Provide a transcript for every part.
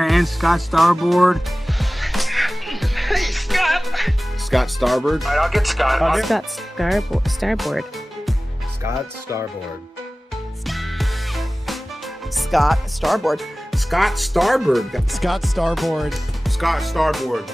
And Scott Starboard. Hey, Scott! Scott Starboard. All right, I'll get Scott. Scott Starboard. Scott Starboard. Scott Starboard. Scott Starboard. Scott Starboard. Scott Starboard.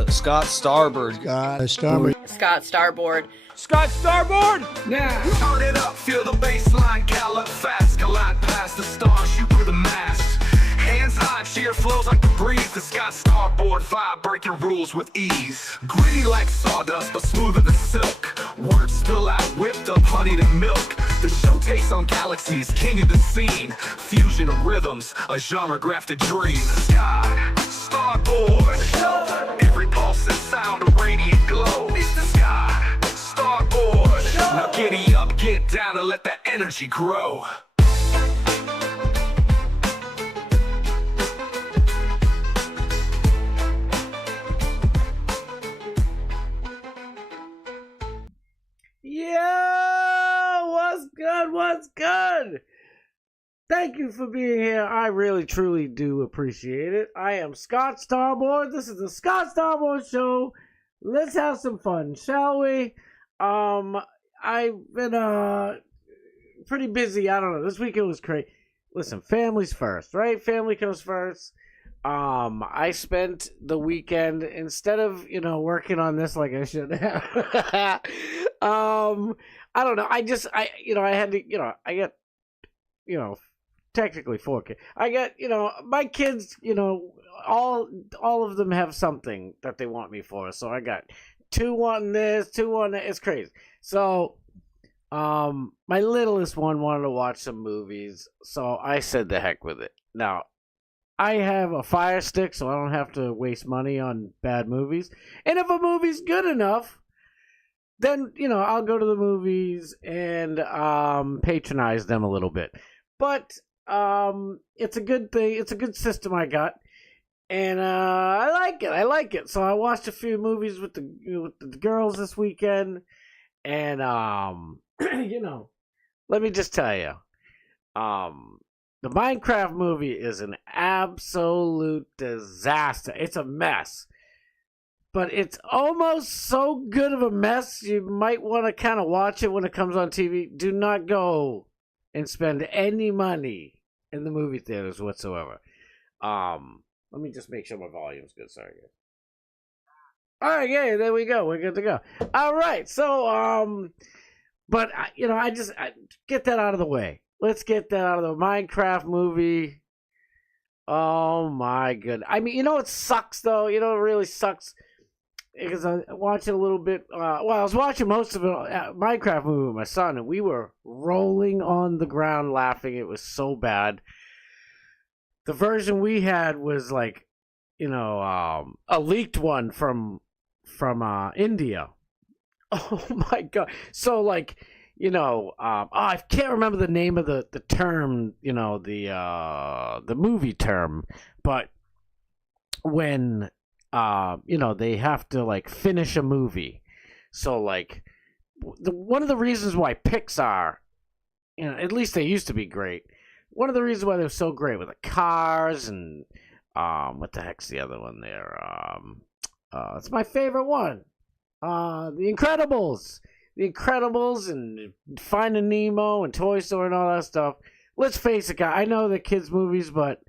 Scott Starboard. Scott Starboard. Scott Starboard. Scott Starboard! Now, turn it up, feel the baseline, gallop fast, collide past the stars, shoot through the mass. Hands high, cheer flows like the breeze. The Scott Starboard vibe, breaking rules with ease. Gritty like sawdust, but smoother than silk. Words spill out, whipped up, honeyed and milk. The show takes on galaxies, king of the scene. Fusion of rhythms, a genre-grafted dream. Scott Starboard. Every pulse and sound, a radiant glow. It's the Scott Starboard. Now giddy up, get down, and let that energy grow. Yo, what's good? What's good? Thank you for being here. I really, truly do appreciate it. I am Scott Starboard. This is the Scott Starboard Show. Let's have some fun, shall we? I've been pretty busy. I don't know. This weekend was crazy. Listen, family's first, right? Family comes first. I spent the weekend, instead of, working on this like I should have, I don't know. I had to, I get, technically 4 kids. I got, my kids, all of them have something that they want me for. So I got 2 wanting this, 2 wanting that. It's crazy. So, my littlest one wanted to watch some movies. So I said the heck with it. Now, I have a Fire Stick, so I don't have to waste money on bad movies. And if a movie's good enough, then, I'll go to the movies and patronize them a little bit. But it's a good thing. It's a good system I got. And I like it. So I watched a few movies with the girls this weekend. And, let me just tell you. The Minecraft movie is an absolute disaster. It's a mess. But it's almost so good of a mess, you might want to kind of watch it when it comes on TV. Do not go and spend any money in the movie theaters whatsoever. Let me just make sure my volume's good. Sorry, guys. All right, yeah, there we go. We're good to go. All right, so, but, I get that out of the way. Let's get that out of the Minecraft movie. Oh, my goodness. I mean, it sucks, though. It really sucks. Because I watched it a little bit. I was watching most of it, Minecraft movie with my son, and we were rolling on the ground laughing. It was so bad. The version we had was like, a leaked one from India. Oh, my God. So, like... I can't remember the name of the term, the movie term, but when, they have to, like, finish a movie. So, like, one of the reasons why Pixar, at least they used to be great, one of the reasons why they're so great with the Cars and, what the heck's the other one there? It's my favorite one. The Incredibles. The Incredibles and Finding Nemo and Toy Story and all that stuff. Let's face it, guys. I know they're kids' movies, but,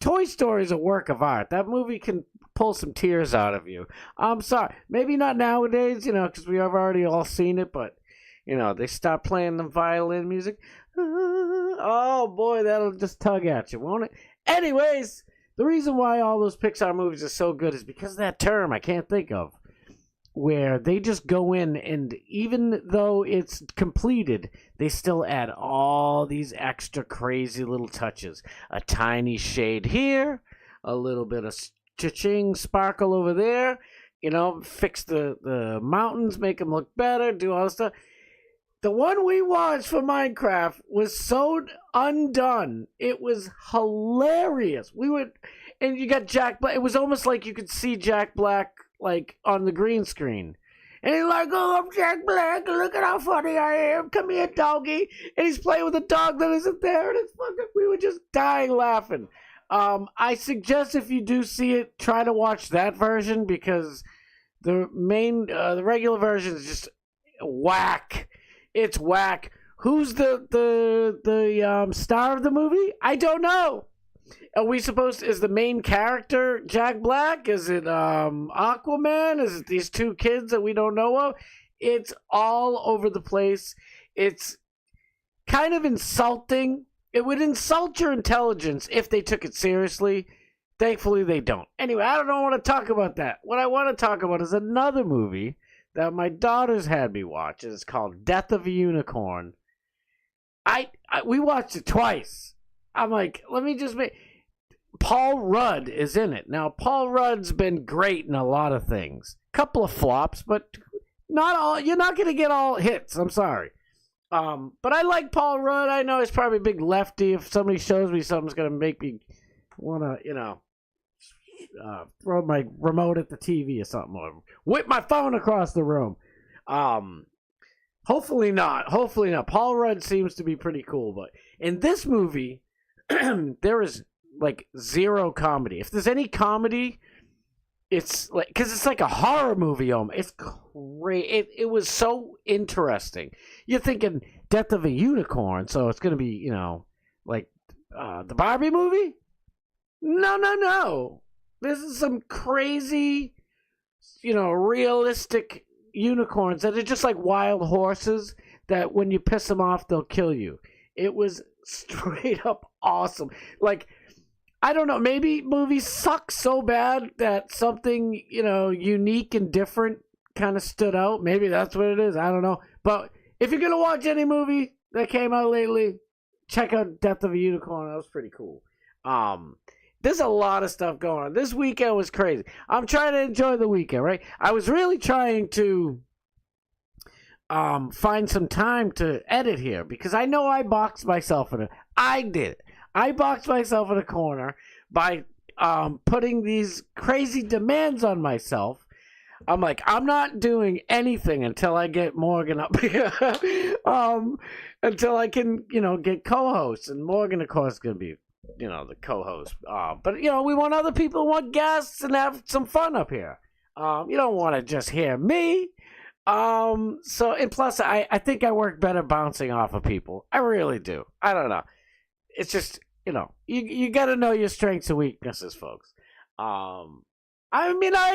Toy Story is a work of art. That movie can pull some tears out of you. I'm sorry. Maybe not nowadays, because we have already all seen it, but, they stop playing the violin music. Oh, boy, that'll just tug at you, won't it? Anyways, the reason why all those Pixar movies are so good is because of that term I can't think of, where they just go in and even though it's completed, they still add all these extra crazy little touches. A tiny shade here, a little bit of cha-ching sparkle over there, fix the mountains, make them look better, do all this stuff. The one we watched for Minecraft was so undone. It was hilarious. And you got Jack Black. It was almost like you could see Jack Black, like, on the green screen. And he's like, oh, I'm Jack Black. Look at how funny I am. Come here, doggy. And he's playing with a dog that isn't there. And it's fucking, we were just dying laughing. I suggest if you do see it, try to watch that version because the regular version is just whack. It's whack. Who's the star of the movie? I don't know. Are we supposed to, is the main character Jack Black? Is it Aquaman? Is it these two kids that we don't know of? It's all over the place. It's kind of insulting. It would insult your intelligence if they took it seriously. Thankfully, they don't. Anyway, I don't want to talk about that. What I want to talk about is another movie that my daughters had me watch. It's called Death of a Unicorn. We watched it twice. I'm like, let me just make... Paul Rudd is in it. Now, Paul Rudd's been great in a lot of things. Couple of flops, but not all. You're not going to get all hits. I'm sorry. But I like Paul Rudd. I know he's probably a big lefty. If somebody shows me something's going to make me want to, throw my remote at the TV or something, or whip my phone across the room. Hopefully not. Hopefully not. Paul Rudd seems to be pretty cool, but in this movie, there is like zero comedy. If there's any comedy, it's like, because it's like a horror movie. It's great. It was so interesting. You're thinking Death of a Unicorn, so it's going to be, like the Barbie movie? No. This is some crazy, realistic unicorns that are just like wild horses that when you piss them off, they'll kill you. It was straight up awesome. Like, I don't know, maybe movies suck so bad that something, unique and different kind of stood out. Maybe that's what it is. I don't know. But if you're going to watch any movie that came out lately, check out Death of a Unicorn. That was pretty cool. There's a lot of stuff going on. This weekend was crazy. I'm trying to enjoy the weekend, right? I was really trying to find some time to edit here because I know I boxed myself in I did it. I boxed myself in a corner by putting these crazy demands on myself. I'm like, I'm not doing anything until I get Morgan up here. Until I can, get co-hosts. And Morgan, of course, is going to be, the co-host. But, we want other people, we want guests, and have some fun up here. You don't want to just hear me. And plus, I think I work better bouncing off of people. I really do. I don't know. It's just, you got to know your strengths and weaknesses, folks. I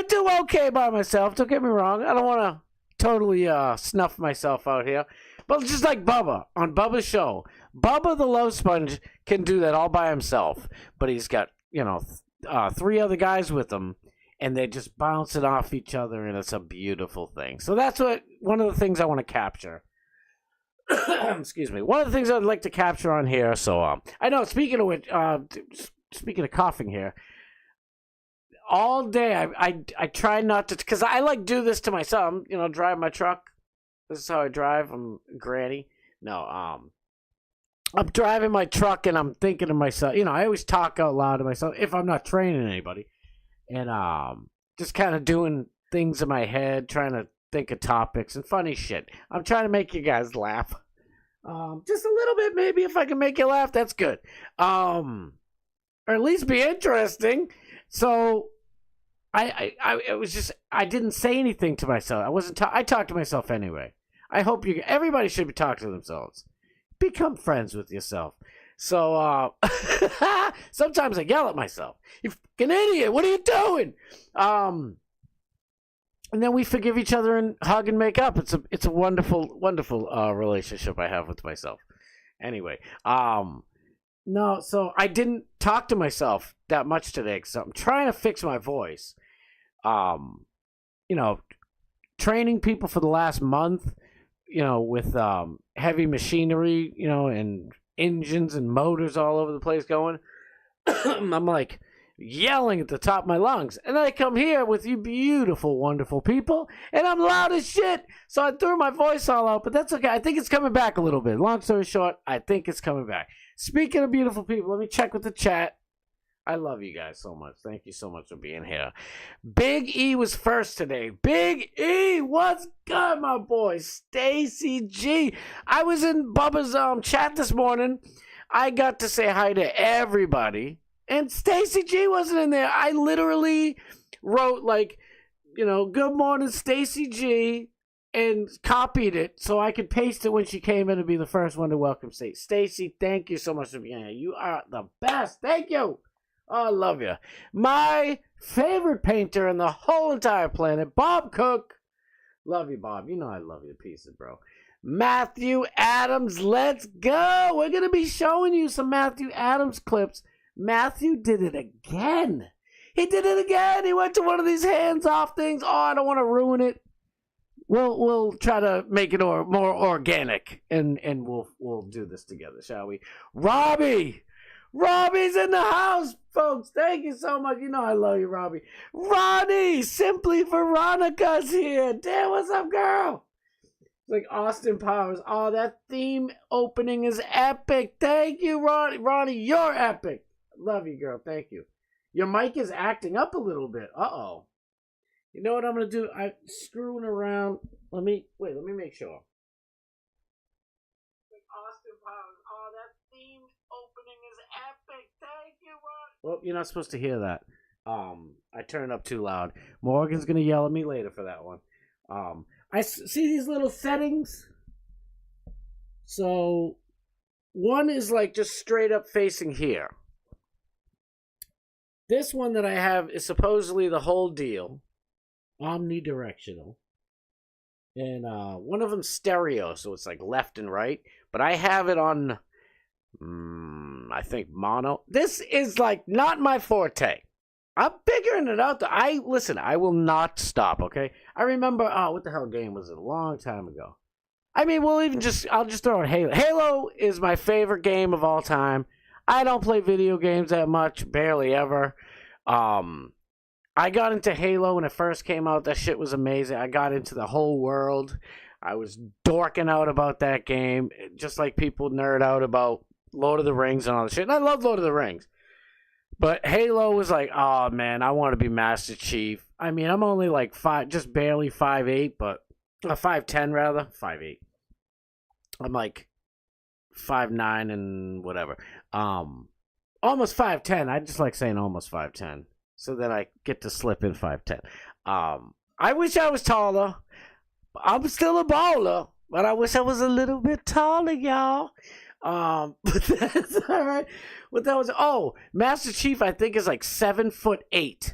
do okay by myself. Don't get me wrong. I don't want to totally snuff myself out here. But just like Bubba, on Bubba's show, Bubba the Love Sponge can do that all by himself. But he's got, 3 other guys with him. And they just bounce it off each other, and it's a beautiful thing. So that's one of the things I want to capture. Excuse me. One of the ththings I'd like to capture on here. So I know. Speaking of which, speaking of coughing here, all day I try not to, because I like do this to myself. Drive my truck. This is how I drive. I'm granny. No, I'm driving my truck and I'm thinking to myself. I always talk out loud to myself if I'm not training anybody, and just kind of doing things in my head, trying to think of topics and funny shit. I'm trying to make you guys laugh. Just a little bit, maybe. If I can make you laugh, that's good. Or at least be interesting. So it was just, I didn't say anything to myself. I talked to myself anyway. I hope everybody should be talking to themselves. Become friends with yourself. So sometimes I yell at myself. You fucking idiot! What are you doing? And then we forgive each other and hug and make up. It's a wonderful, wonderful relationship I have with myself. Anyway, no, so I didn't talk to myself that much today because I'm trying to fix my voice. Training people for the last month, with heavy machinery, and engines and motors all over the place going. I'm like yelling at the top of my lungs, and then I come here with you beautiful, wonderful people, and I'm loud as shit. So I threw my voice all out, but that's okay. I think it's coming back a little bit. Long story short, I think it's coming back. Speaking of beautiful people, let me check with the chat. I love you guys so much. Thank you so much for being here. Big E was first today. Big E, what's good, my boy? Stacy G. I was in Bubba's chat this morning. I got to say hi to everybody. And Stacy G wasn't in there. I literally wrote, like, you know, good morning, Stacy G, and copied it so I could paste it when she came in to be the first one to welcome Stacy. Stacy, thank you so much for being here. You are the best. Thank you. Oh, I love you. My favorite painter in the whole entire planet, Bob Cook. Love you, Bob. You know I love you pieces, bro. Matthew Adams, let's go. We're going to be showing you some Matthew Adams clips. Matthew did it again. He did it again. He went to one of these hands-off things. Oh, I don't want to ruin it. We'll try to make it more organic, and we'll do this together, shall we? Robbie's in the house, folks. Thank you so much. You know I love you, Robbie. Ronnie, Simply Veronica's here. Damn, what's up, girl? It's like Austin Powers. Oh, that theme opening is epic. Thank you, Ronnie. Ronnie, you're epic. Love you, girl. Thank you. Your mic is acting up a little bit. Uh-oh. You know what I'm going to do? I'm screwing around. Let me make sure. Austin Powers. Oh, that theme opening is epic. Thank you, Ron. Well, you're not supposed to hear that. I turned it up too loud. Morgan's going to yell at me later for that one. I see these little settings. So, one is like just straight up facing here. This one that I have is supposedly the whole deal. Omnidirectional. And one of them stereo, so it's like left and right. But I have it on, I think, mono. This is like not my forte. I'm figuring it out. Listen, I will not stop, okay? I remember, what the hell game was it? A long time ago. I mean, I'll just throw in Halo. Halo is my favorite game of all time. I don't play video games that much, barely ever. I got into Halo when it first came out. That shit was amazing. I got into the whole world. I was dorking out about that game, just like people nerd out about Lord of the Rings and all that shit. And I love Lord of the Rings. But Halo was like, oh, man, I want to be Master Chief. I mean, I'm only like just barely 5'8", but 5'10", rather. 5'8". I'm like 5'9" and whatever. Almost 5'10". I just like saying almost 5'10", so that I get to slip in 5'10". I wish I was taller. I'm still a baller, but I wish I was a little bit taller, y'all. But that's all right. What that was? Master Chief, I think, is like 7'8".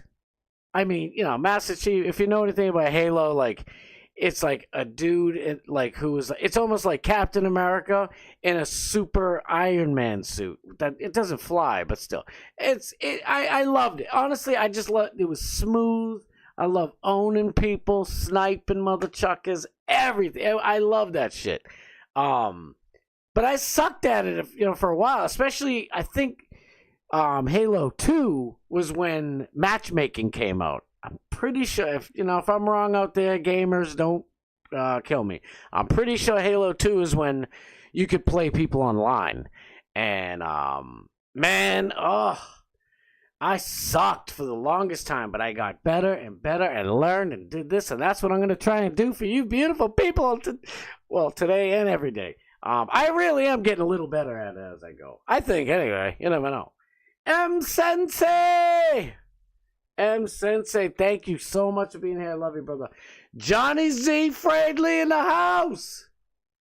I mean, you know, Master Chief. If you know anything about Halo, like, it's like a dude, like, who is. It's almost like Captain America in a super Iron Man suit. That it doesn't fly, but still, I loved it. Honestly, I just loved. It was smooth. I love owning people, sniping mother chuckers, everything. I love that shit. But I sucked at it, for a while. Especially, I think Halo 2 was when matchmaking came out. I'm pretty sure, if I'm wrong out there, gamers, don't kill me. I'm pretty sure Halo 2 is when you could play people online. And, I sucked for the longest time, but I got better and better and learned and did this, and that's what I'm going to try and do for you beautiful people, today and every day. I really am getting a little better at it as I go. I think, anyway. You never know. M. Sensei, thank you so much for being here. I love you, brother. Johnny Z. Fradley in the house.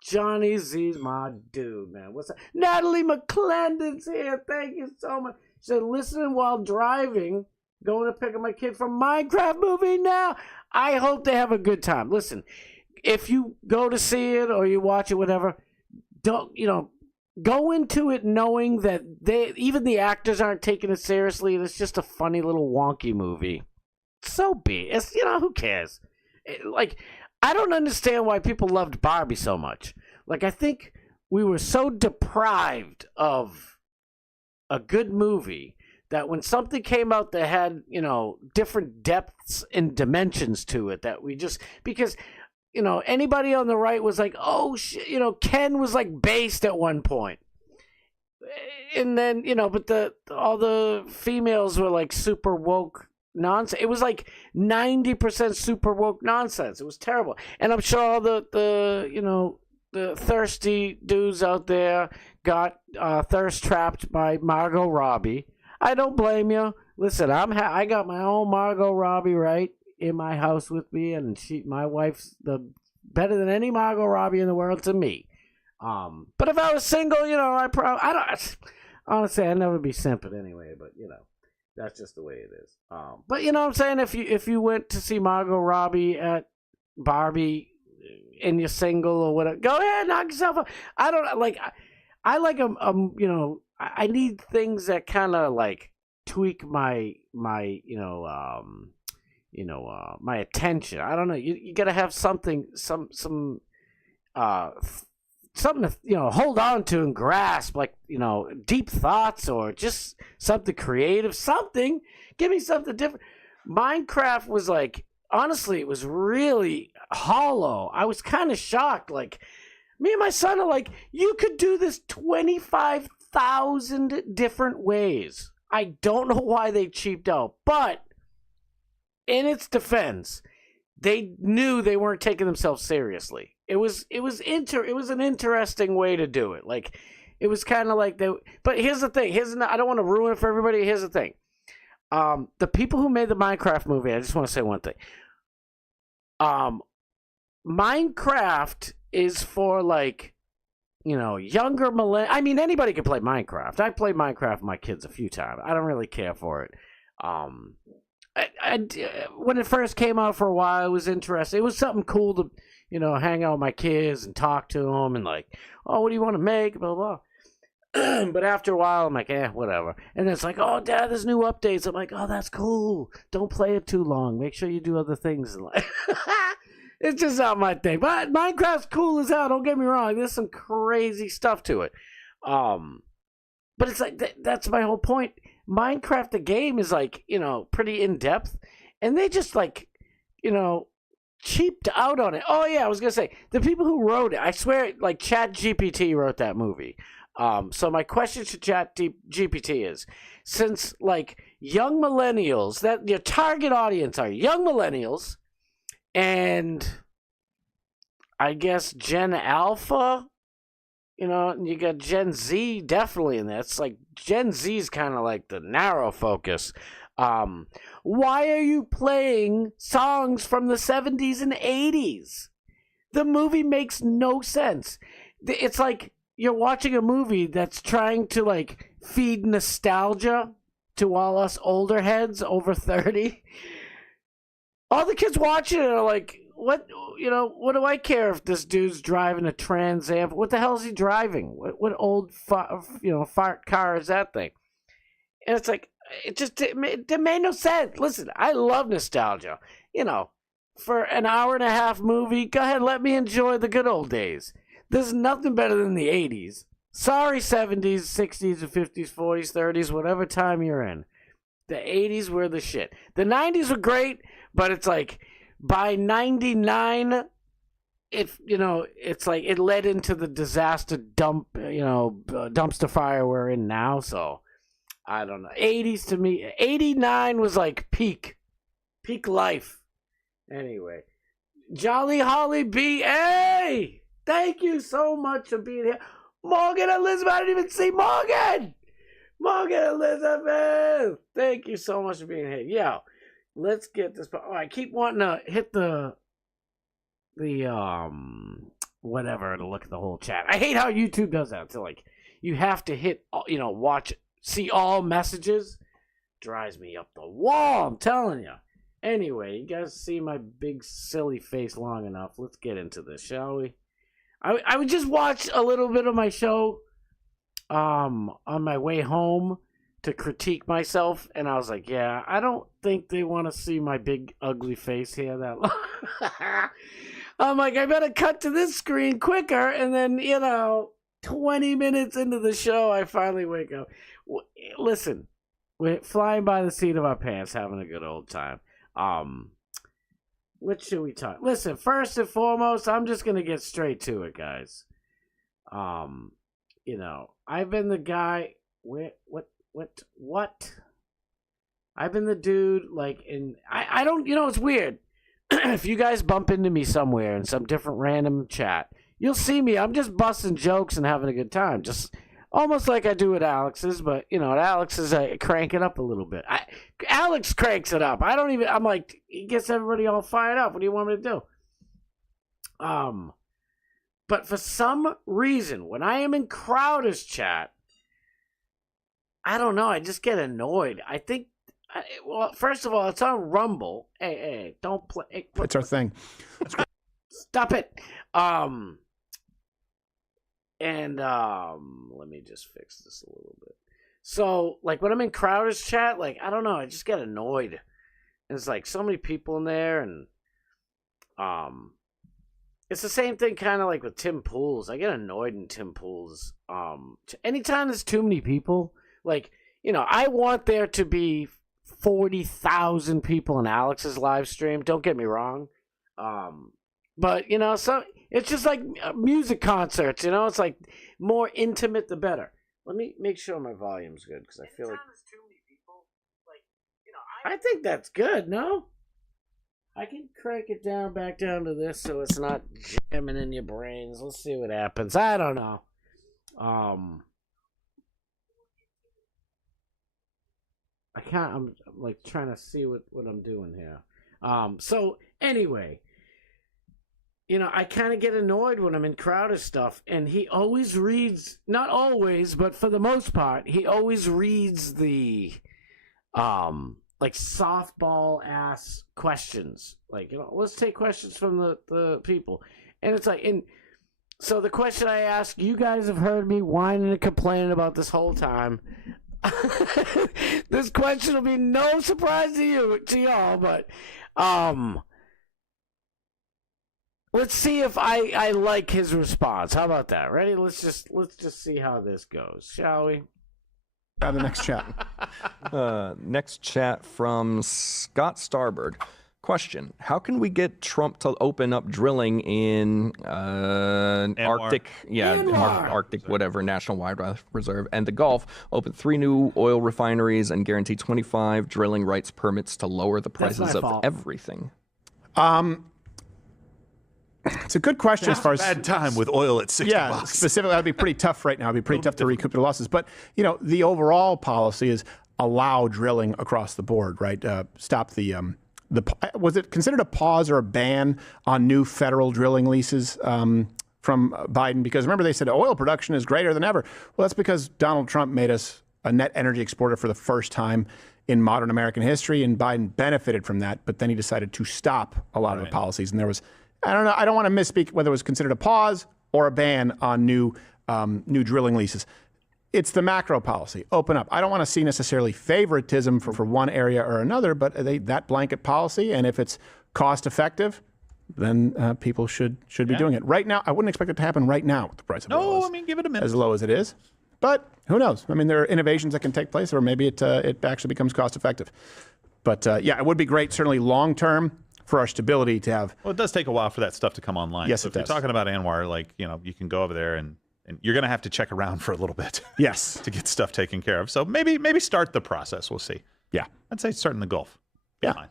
Johnny Z's my dude, man. What's up? Natalie McClendon's here. Thank you so much. She said, listening while driving, going to pick up my kid from Minecraft movie now. I hope they have a good time. Listen, if you go to see it or you watch it, whatever, go into it knowing that even the actors aren't taking it seriously, and it's just a funny little wonky movie. So be it. Who cares? I don't understand why people loved Barbie so much. I think we were so deprived of a good movie that when something came out that had, different depths and dimensions to it, that we just, because, anybody on the right was like, oh, shit, Ken was like based at one point. and then, but all the females were like super woke nonsense. It was like 90% super woke nonsense. It was terrible. And I'm sure all the thirsty dudes out there got thirst trapped by Margot Robbie. I don't blame you. Listen, I got my own Margot Robbie right in my house with me, and my wife's better than any Margot Robbie in the world to me. But if I was single, honestly, I'd never be simping anyway, but that's just the way it is. But you know what I'm saying? If you went to see Margot Robbie at Barbie and you're single or whatever, go ahead, knock yourself out. I don't like. I like I need things that kind of like tweak my my attention. I don't know. You got to have something something to hold on to and grasp, like deep thoughts or just something creative. Something. Give me something different. Minecraft was like, honestly, it was really hollow. I was kind of shocked. Like, me and my son are like, you could do this 25,000 different ways. I don't know why they cheaped out, but in its defense, they knew they weren't taking themselves seriously. It was an interesting way to do it. Like, it was kind of like but here's the thing. I don't want to ruin it for everybody. Here's the thing. The people who made the Minecraft movie, I just want to say one thing. Minecraft is for like, younger millennials. I mean, anybody can play Minecraft. I played Minecraft with my kids a few times. I don't really care for it. When it first came out for a while, it was interesting. It was something cool to, hang out with my kids and talk to them and like, oh, what do you want to make? Blah, blah. But after a while, I'm like, whatever. And then it's like, oh, Dad, there's new updates. I'm like, oh, that's cool. Don't play it too long. Make sure you do other things in life. It's just not my thing. But Minecraft's cool as hell. Don't get me wrong. There's some crazy stuff to it. But it's like, that's my whole point. Minecraft, the game, is like, pretty in-depth. And they just like, cheaped out on it. Oh, yeah, I was going to say, the people who wrote it, I swear, like, ChatGPT wrote that movie. So my question to ChatGPT is, since, like, young millennials, that your target audience are young millennials, and I guess Gen Alpha, you got Gen Z definitely in there. It's like Gen Z is kind of like the narrow focus. Why are you playing songs from the 70s and 80s? The movie makes no sense. It's like you're watching a movie that's trying to like feed nostalgia to all us older heads over 30. All the kids watching it are like, what do I care if this dude's driving a Trans Am? What the hell is he driving? What old fart car is that thing? And it's like, it made no sense. Listen, I love nostalgia. For an hour and a half movie, go ahead, let me enjoy the good old days. There's nothing better than the 80s. Sorry, 70s, 60s, 50s, 40s, 30s, whatever time you're in. The 80s were the shit. The 90s were great, but it's like by 99, it's like it led into the disaster dumpster fire we're in now. So I don't know. 80s to me, 89 was like peak life. Anyway, Jolly Holly B.A. Thank you so much for being here. Morgan Elizabeth, I didn't even see Morgan. Morgan Elizabeth, thank you so much for being here. Yeah, let's get this. Oh, I keep wanting to hit the whatever to look at the whole chat. I hate how YouTube does that. So like, you have to hit, see all messages. Drives me up the wall. I'm telling you. Anyway, you guys see my big silly face long enough. Let's get into this, shall we? I would just watch a little bit of my show on my way home to critique myself, and I was like, yeah, I don't think they want to see my big ugly face here that long. I'm like, I better cut to this screen quicker, and then 20 minutes into the show, I finally wake up. Listen, we're flying by the seat of our pants, having a good old time. What should we talk? Listen, first and foremost, I'm just gonna get straight to it, guys. I've been the guy. What? I've been the dude, I don't, it's weird. If you guys bump into me somewhere in some different random chat, you'll see me. I'm just busting jokes and having a good time. Just almost like I do at Alex's, but, at Alex's, I crank it up a little bit. Alex cranks it up. I'm like, he gets everybody all fired up. What do you want me to do? But for some reason, when I am in Crowder's chat, I don't know. I just get annoyed. I think, first of all, it's on Rumble. Hey, don't play. Hey, It's our thing. Stop it. Let me just fix this a little bit. So, when I'm in Crowder's chat, I don't know. I just get annoyed. And it's so many people in there, and it's the same thing kind of like with Tim Pools. I get annoyed in Tim Pools. Anytime there's too many people, I want there to be 40,000 people in Alex's live stream. Don't get me wrong. But, so it's just like music concerts, it's more intimate the better. Let me make sure my volume's good because I feel like there's too many people. I think that's good, no? I can crank it back down to this so it's not jamming in your brains. Let's see what happens. I don't know. I'm trying to see what I'm doing here. So anyway, I kind of get annoyed when I'm in Crowder's stuff, and he always reads, not always, but for the most part, he always reads the softball ass questions. Let's take questions from the people. And it's and so the question I ask, you guys have heard me whining and complaining about this whole time. This question will be no surprise to y'all, but let's see if I like his response. How about that? Ready? Let's just see how this goes, shall we? The next chat. Next chat from Scott Starboard. Question: how can we get Trump to open up drilling in Arctic, Arctic, whatever, National Wildlife Reserve and the Gulf, open 3 new oil refineries and guarantee 25 drilling rights permits to lower the prices of everything? It's a good question as far as bad time with oil at $60. Yeah, specifically, that'd be pretty tough right now. It'd be pretty tough to recoup the losses. But the overall policy is allow drilling across the board, right? Stop the was it considered a pause or a ban on new federal drilling leases from Biden? Because remember, they said oil production is greater than ever. Well, that's because Donald Trump made us a net energy exporter for the first time in modern American history, and Biden benefited from that. But then he decided to stop a lot of the policies, and there was, I don't know, I don't want to misspeak whether it was considered a pause or a ban on new drilling leases. It's the macro policy. Open up. I don't want to see necessarily favoritism for one area or another, but that blanket policy, and if it's cost effective, then people should be doing it. Right now, I wouldn't expect it to happen right now with the price of oil. No, I mean, give it a minute. As low as it is. But who knows? I mean, there are innovations that can take place, or maybe it actually becomes cost effective. But yeah, it would be great, certainly long term, for our stability to have. Well, it does take a while for that stuff to come online. Yes, so it if does. you're talking about Anwar, you can go over there and you're going to have to check around for a little bit. Yes. To get stuff taken care of. So maybe start the process. We'll see. Yeah. I'd say start in the Gulf. Yeah. Fine.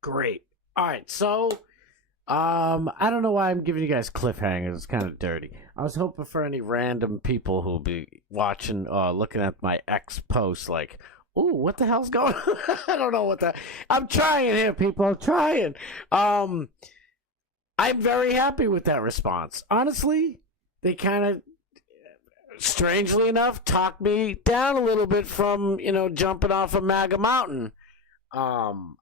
Great. All right. So, I don't know why I'm giving you guys cliffhangers. It's kind of dirty. I was hoping for any random people who'll be watching, looking at my ex posts like, ooh, what the hell's going on? I don't know what I'm trying here, people. I'm trying. I'm very happy with that response. Honestly, they kind of, strangely enough, talked me down a little bit from, jumping off of MAGA Mountain. In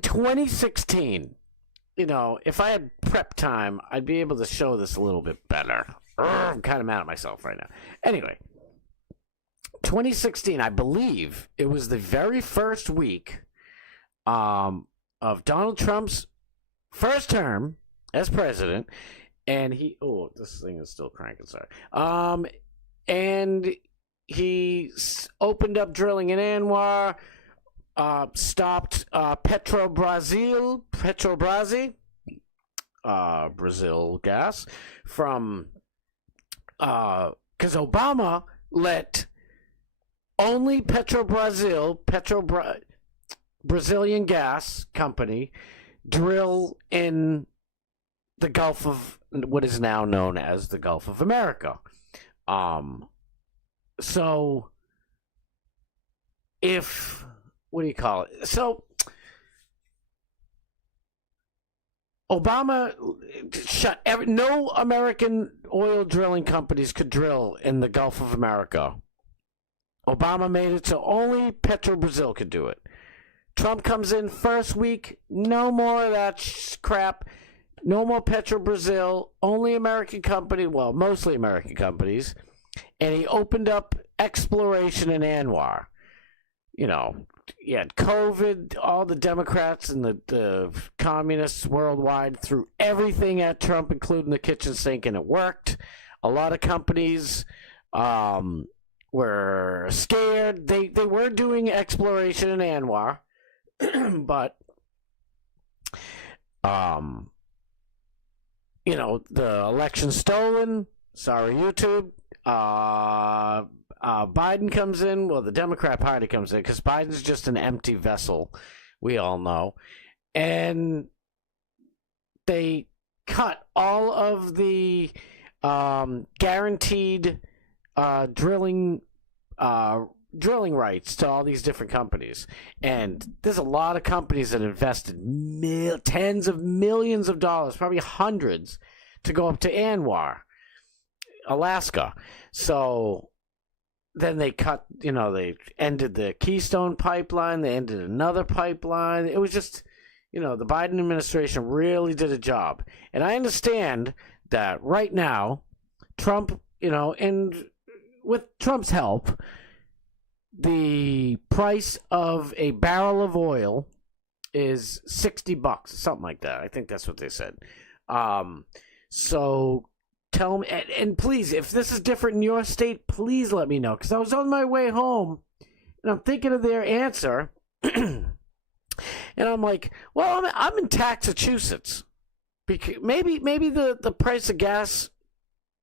2016, if I had prep time, I'd be able to show this a little bit better. I'm kind of mad at myself right now. Anyway, 2016, I believe it was the very first week of Donald Trump's first term as president, and this thing is still cranking, sorry. And he opened up drilling in Anwar, stopped Petrobras, Brazil gas from because Obama let only Brazilian gas company drill in the Gulf of what is now known as the Gulf of America. So what do you call it? So Obama shut no American oil drilling companies could drill in the Gulf of America. Obama made it so only Petrobrazil could do it. Trump comes in first week, no more of that crap, no more Petrobrazil, only American company, well, mostly American companies, and he opened up exploration in Anwar. You know, you had COVID, all the Democrats and the communists worldwide threw everything at Trump, including the kitchen sink, and it worked. A lot of companies were scared. They were doing exploration in Anwar, but you know, the election stolen. Sorry, YouTube. Biden comes in. Well, the Democrat Party comes in because Biden's just an empty vessel. We all know. And they cut all of the guaranteed drilling rights to all these different companies. And there's a lot of companies that invested tens of millions of dollars, probably hundreds, to go up to Anwar, Alaska. So then they cut, you know, they ended the Keystone pipeline. They ended another pipeline. It was just, you know, the Biden administration really did a job. And I understand that right now, Trump, you know, and with Trump's help, the price of a barrel of oil is $60, something like that. I think that's what they said. So tell me, and please, if this is different in your state, please let me know. Because I was on my way home, and I'm thinking of their answer, and I'm like, well, I'm in Massachusetts. Because maybe the price of gas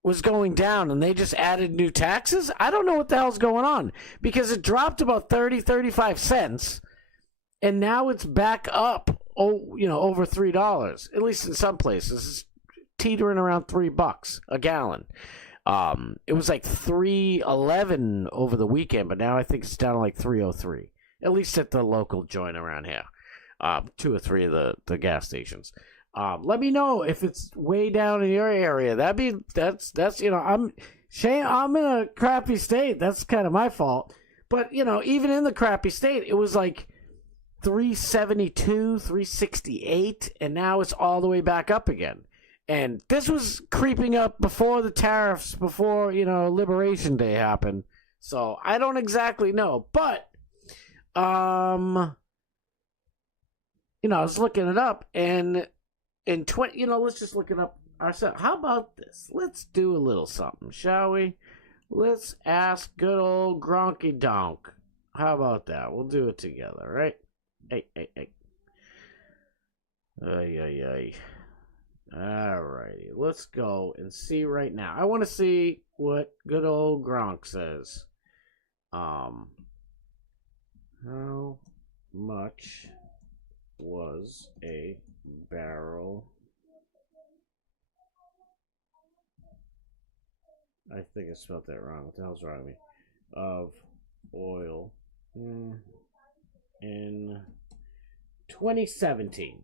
was going down, and they just added new taxes. I don't know what the hell's going on, because it dropped about 35 cents, and now it's back up, over $3. At least in some places, it's teetering around $3 a gallon. It was like $3.11 over the weekend, but now I think it's down to like $3.03. At least at the local joint around here, 2 or 3 of the gas stations. Let me know if it's way down in your area. That's I'm in a crappy state. That's kind of my fault. But even in the crappy state, it was like $3.72, $3.68, and now it's all the way back up again. And this was creeping up before the tariffs, before Liberation Day happened. So I don't exactly know, but I was looking it up, and in let's just look it up ourselves. How about this? Let's do a little something, shall we? Let's ask good old Gronky Donk. How about that? We'll do it together, right? Hey. Ay. Alrighty, let's go and see right now. I want to see what good old Gronk says. How much was a barrel? I think I spelled that wrong. What the hell's wrong with me? Of oil in 2017.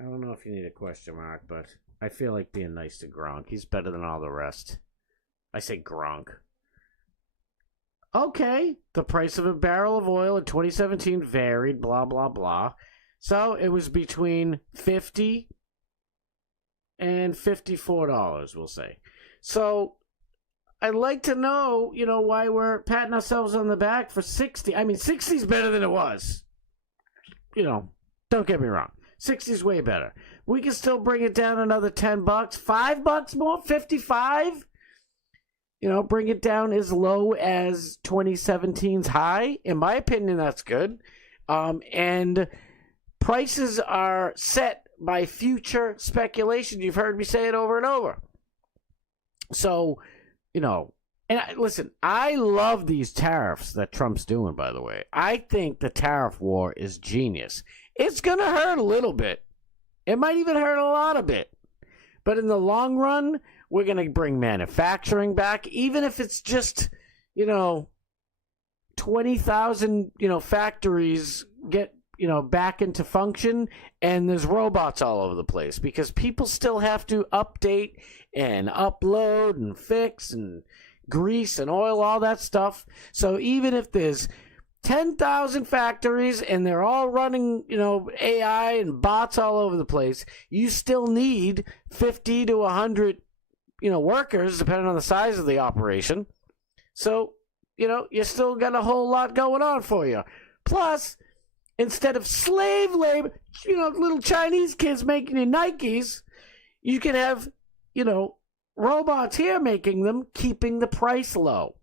I don't know if you need a question mark, but I feel like being nice to Gronk. He's better than all the rest. I say Gronk. Okay, the price of a barrel of oil in 2017 varied, blah, blah, blah. So it was between $50 and $54, we'll say. So I'd like to know, why we're patting ourselves on the back for 60. I mean, 60 is better than it was. Don't get me wrong. 60 is way better. We can still bring it down another $10, $5 more, 55. Bring it down as low as 2017's high. In my opinion, that's good. And prices are set by future speculation. You've heard me say it over and over. So, listen, I love these tariffs that Trump's doing, by the way. I think the tariff war is genius. It's going to hurt a little bit. It might even hurt a lot of bit. But in the long run, we're going to bring manufacturing back, even if it's just, 20,000, factories get, back into function, and there's robots all over the place because people still have to update and upload and fix and grease and oil, all that stuff. So even if there's 10,000 factories and they're all running, AI and bots all over the place, you still need 50 to 100, workers, depending on the size of the operation. So, you still got a whole lot going on for you. Plus, instead of slave labor, little Chinese kids making your Nikes, you can have, robots here making them, keeping the price low.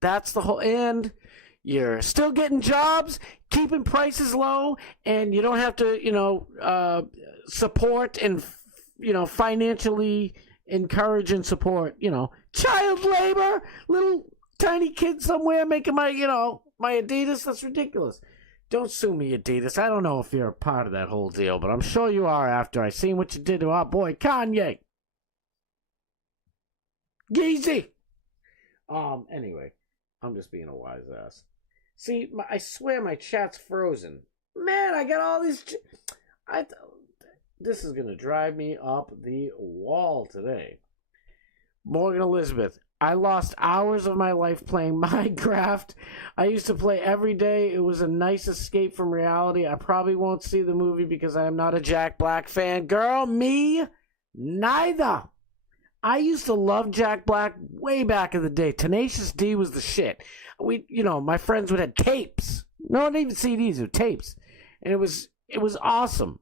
That's the whole, and you're still getting jobs, keeping prices low, and you don't have to, support and, financially encourage and support, child labor, little tiny kid somewhere making my, my Adidas. That's ridiculous. Don't sue me, Adidas. I don't know if you're a part of that whole deal, but I'm sure you are after I seen what you did to our boy Kanye. Geezy. Anyway, I'm just being a wise ass. See, I swear my chat's frozen. Man, I got all these... This is going to drive me up the wall today. Morgan Elizabeth, I lost hours of my life playing Minecraft. I used to play every day. It was a nice escape from reality. I probably won't see the movie because I am not a Jack Black fan. Girl, me neither. I used to love Jack Black way back in the day. Tenacious D was the shit. My friends would have tapes. No, not even CDs, or tapes. And it was awesome.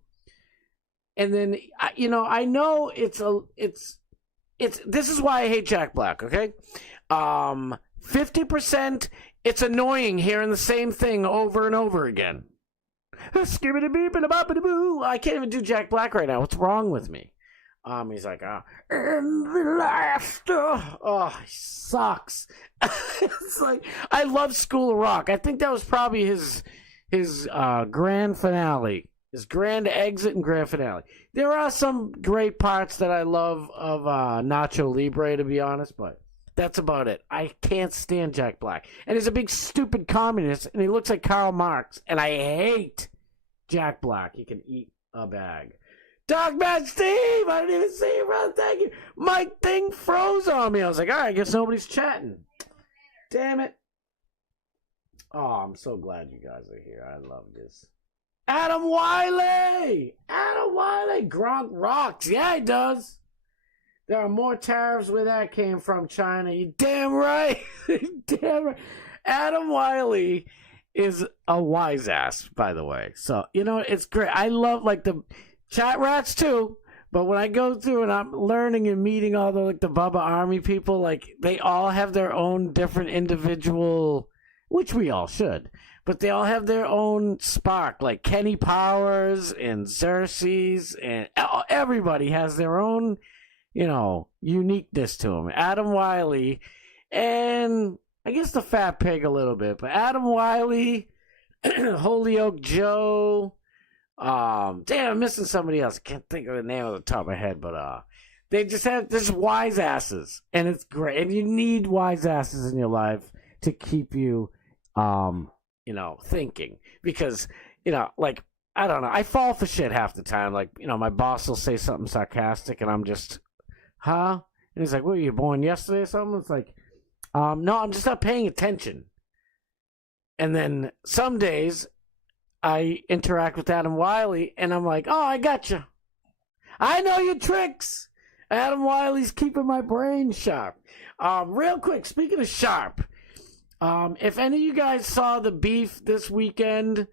And then, I know this is why I hate Jack Black, okay? 50%, it's annoying hearing the same thing over and over again. I can't even do Jack Black right now. What's wrong with me? He's like, and the laughter. Oh, he sucks. It's like, I love School of Rock. I think that was probably his grand finale. His grand exit and grand finale. There are some great parts that I love of Nacho Libre, to be honest, but that's about it. I can't stand Jack Black. And he's a big stupid communist, and he looks like Karl Marx, and I hate Jack Black. He can eat a bag. Dogman Steve! I didn't even see you, brother. Thank you. My thing froze on me. I was like, all right, I guess nobody's chatting. Damn it. Oh, I'm so glad you guys are here. I love this. Adam Wiley! Adam Wiley! Gronk rocks. Yeah, he does. There are more tariffs where that came from, China. You damn right. Damn right. Adam Wiley is a wise ass, by the way. So, it's great. I love, the chat rats, too. But when I go through and I'm learning and meeting all the Bubba Army people, they all have their own different individual, which we all should. But they all have their own spark, like Kenny Powers and Xerxes, and everybody has their own, uniqueness to them. Adam Wiley, and I guess the Fat Pig a little bit, but Adam Wiley, Holyoke Joe, damn, I'm missing somebody else. I can't think of the name off the top of my head, but they just have this wise asses, and it's great. And you need wise asses in your life to keep you, thinking, because, I don't know, I fall for shit half the time. My boss will say something sarcastic and I'm just, huh? And he's like, what, were you born yesterday or something? It's like, no, I'm just not paying attention. And then some days I interact with Adam Wiley and I'm like, oh, I got you. I know your tricks. Adam Wiley's keeping my brain sharp. Real quick, speaking of sharp, if any of you guys saw the beef this weekend,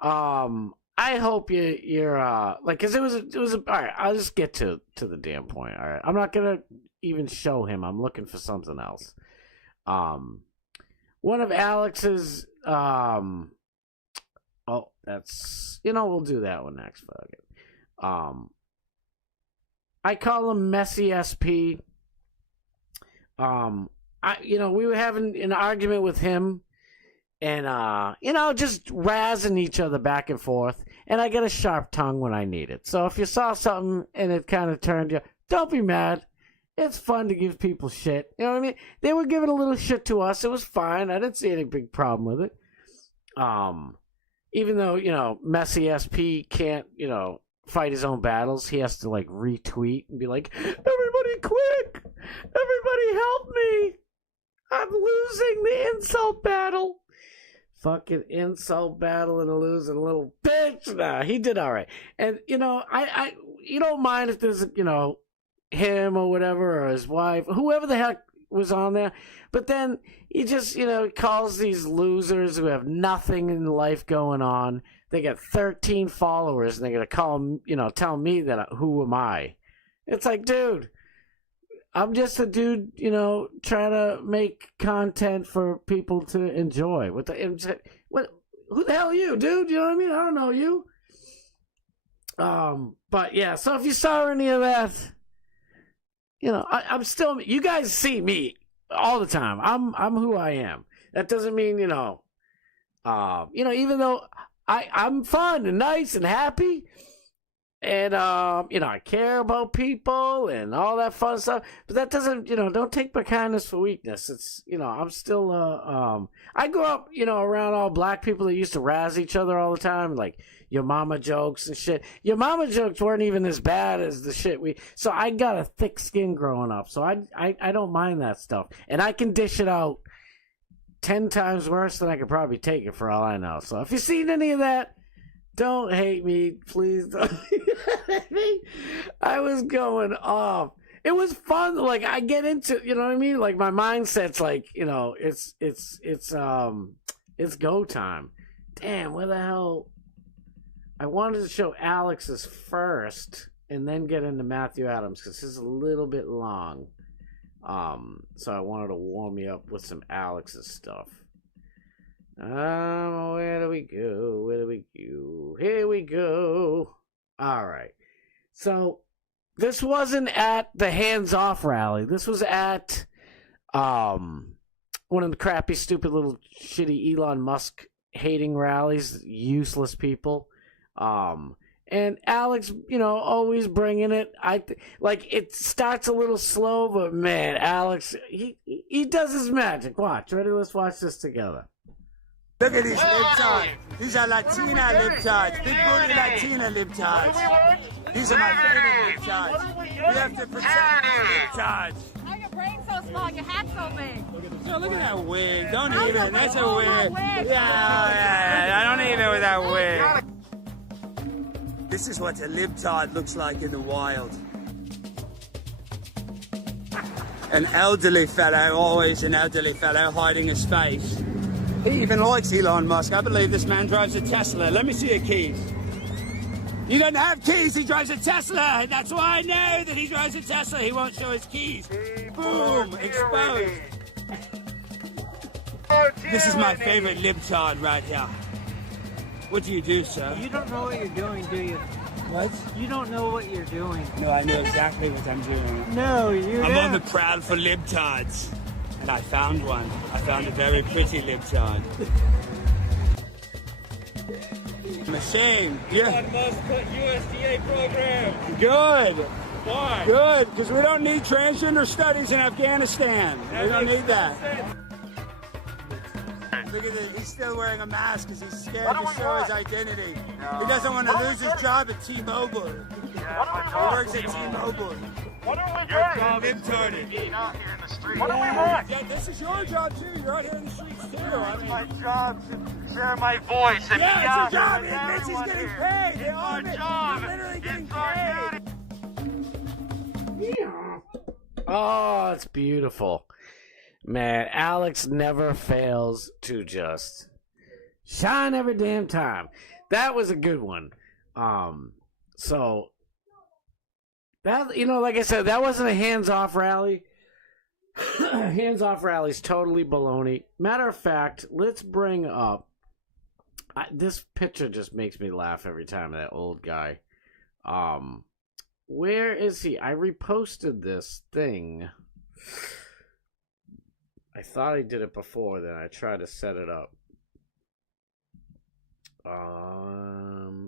I hope you're because it was all right. I'll just get to the damn point. All right, I'm not gonna even show him. I'm looking for something else. One of Alex's that's we'll do that one next. Fuck it. I call him Messy SP. We were having an argument with him, and just razzing each other back and forth. And I get a sharp tongue when I need it. So if you saw something and it kind of turned you, don't be mad. It's fun to give people shit. You know what I mean? They were giving a little shit to us. It was fine. I didn't see any big problem with it. Even though, Messy SP can't, fight his own battles, he has to like retweet and be like, everybody quick! Everybody help me! I'm losing the insult battle! Fucking insult battle and a losing little bitch! Nah, he did alright. And, you don't mind if there's, him or whatever, or his wife, whoever the heck was on there. But then he just, calls these losers who have nothing in life going on. They got 13 followers, and they're going to call, tell me that, who am I? It's like, dude, I'm just a dude, trying to make content for people to enjoy. Who the hell are you, dude? You know what I mean? I don't know you. But yeah, so if you saw any of that, I'm still, you guys see me all the time. I'm who I am. That doesn't mean, even though I'm fun and nice and happy, and I care about people and all that fun stuff, but that doesn't, don't take my kindness for weakness. It's, I'm still I grew up, around all black people that used to razz each other all the time, like your mama jokes and shit. Your mama jokes weren't even as bad as the shit so I got a thick skin growing up, so I don't mind that stuff, and I can dish it out 10 times worse than I could probably take it, for all I know. So if you've seen any of that, don't hate me, please. Don't. I was going off. It was fun. Like, I get into, you know what I mean? Like, my mindset's like, it's go time. Damn, where the hell? I wanted to show Alex's first and then get into Matthew Adams, because this is a little bit long. So I wanted to warm you up with some Alex's stuff. Where do we go? Here we go. All right. So this wasn't at the Hands Off rally. This was at one of the crappy, stupid, little shitty Elon Musk hating rallies. Useless people. And Alex, always bringing it. It starts a little slow, but man, Alex, he does his magic. Watch, ready? Let's watch this together. Look at these libtards. These are Latina libtards. Big booty Latina libtards. These are my favorite libtards. We have to protect these libtards. Why your brain's so small, your hat's so big? So look at that wig. Don't even. That's a wig. Yeah, I don't even with that wig. This is what a libtard looks like in the wild. An elderly fellow, always an elderly fellow, hiding his face. He even likes Elon Musk. I believe this man drives a Tesla. Let me see your keys. You don't have keys, he drives a Tesla. That's why I know that he drives a Tesla. He won't show his keys. Boom, exposed. This is my favorite libtard right here. What do you do, sir? You don't know what you're doing, do you? What? You don't know what you're doing. No, I know exactly what I'm doing. No, you I'm don't. on the prowl for libtards. And I found one. I found a very pretty libtard. I'm ashamed. Yeah. Elon Musk put USDA program. Good. Why? Good, because we don't need transgender studies in Afghanistan. We don't need that. Look at this. He's still wearing a mask because he's scared to show his identity. He doesn't want to lose his job at T-Mobile. He works at T-Mobile. What are we Your doing? job libtarded. Being out here in the street. What do we want? Yeah, this is your job too. You're out here in the streets too. It's my job to share my voice and be Yeah, out it's your job. here It with admits he's everyone getting here. paid. It's They all our admit job. he's literally getting It's our paid. duty. Oh, it's beautiful. Man, Alex never fails to just shine every damn time. That was a good one. So that, like I said, that wasn't a hands-off rally. Hands-off rally's totally baloney. Matter of fact, let's bring up. This picture just makes me laugh every time. That old guy. Where is he? I reposted this thing. I thought I did it before, then I tried to set it up.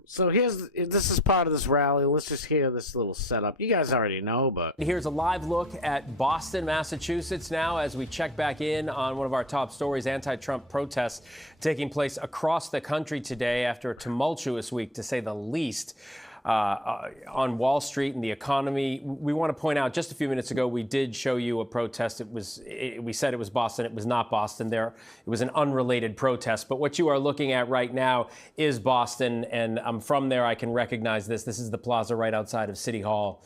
So this is part of this rally. Let's just hear this little setup. You guys already know, but here's a live look at Boston, Massachusetts now as we check back in on one of our top stories, anti-Trump protests taking place across the country today after a tumultuous week, to say the least. On Wall Street and the economy. We want to point out, just a few minutes ago, we did show you a protest. We said it was Boston. It was not Boston. It was an unrelated protest. But what you are looking at right now is Boston, and I'm from there. I can recognize this. This is the plaza right outside of City Hall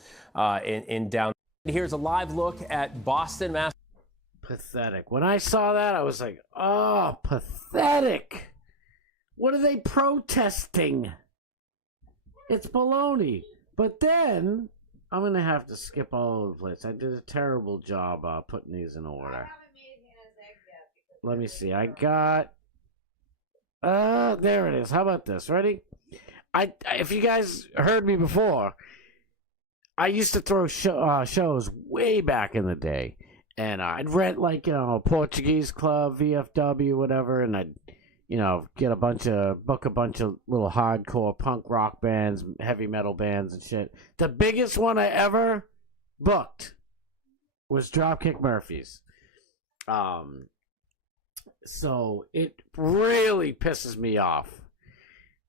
in downtown. Here's a live look at Boston, Massachusetts. Pathetic. When I saw that, I was like, oh, pathetic. What are they protesting? It's baloney. But then, I'm going to have to skip all over the place. I did a terrible job putting these in order. Let me see. I got... there it is. How about this? Ready? If you guys heard me before, I used to throw shows way back in the day. And I'd rent, like, a Portuguese club, VFW, whatever, and I'd... book a bunch of little hardcore punk rock bands, heavy metal bands and shit. The biggest one I ever booked was Dropkick Murphys. So it really pisses me off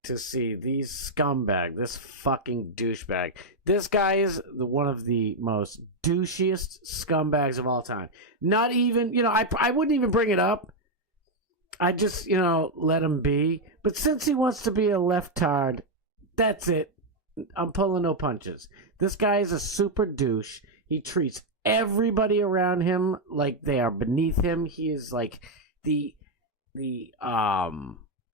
to see these scumbag, this fucking douchebag. This guy is one of the most douchiest scumbags of all time. Not even, I wouldn't even bring it up. I just, let him be. But since he wants to be a leftard, that's it. I'm pulling no punches. This guy is a super douche. He treats everybody around him like they are beneath him. He is like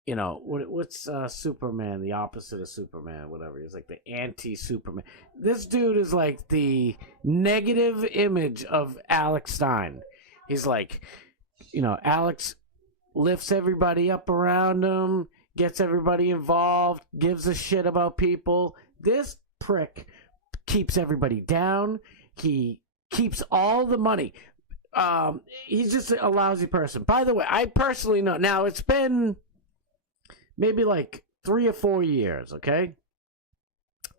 what's Superman, the opposite of Superman, whatever. He's like the anti-Superman. This dude is like the negative image of Alex Stein. He's like, Alex lifts everybody up around him, gets everybody involved, gives a shit about people. This prick keeps everybody down. He keeps all the money. He's just a lousy person. By the way, I personally know. Now, it's been maybe like 3 or 4 years, okay?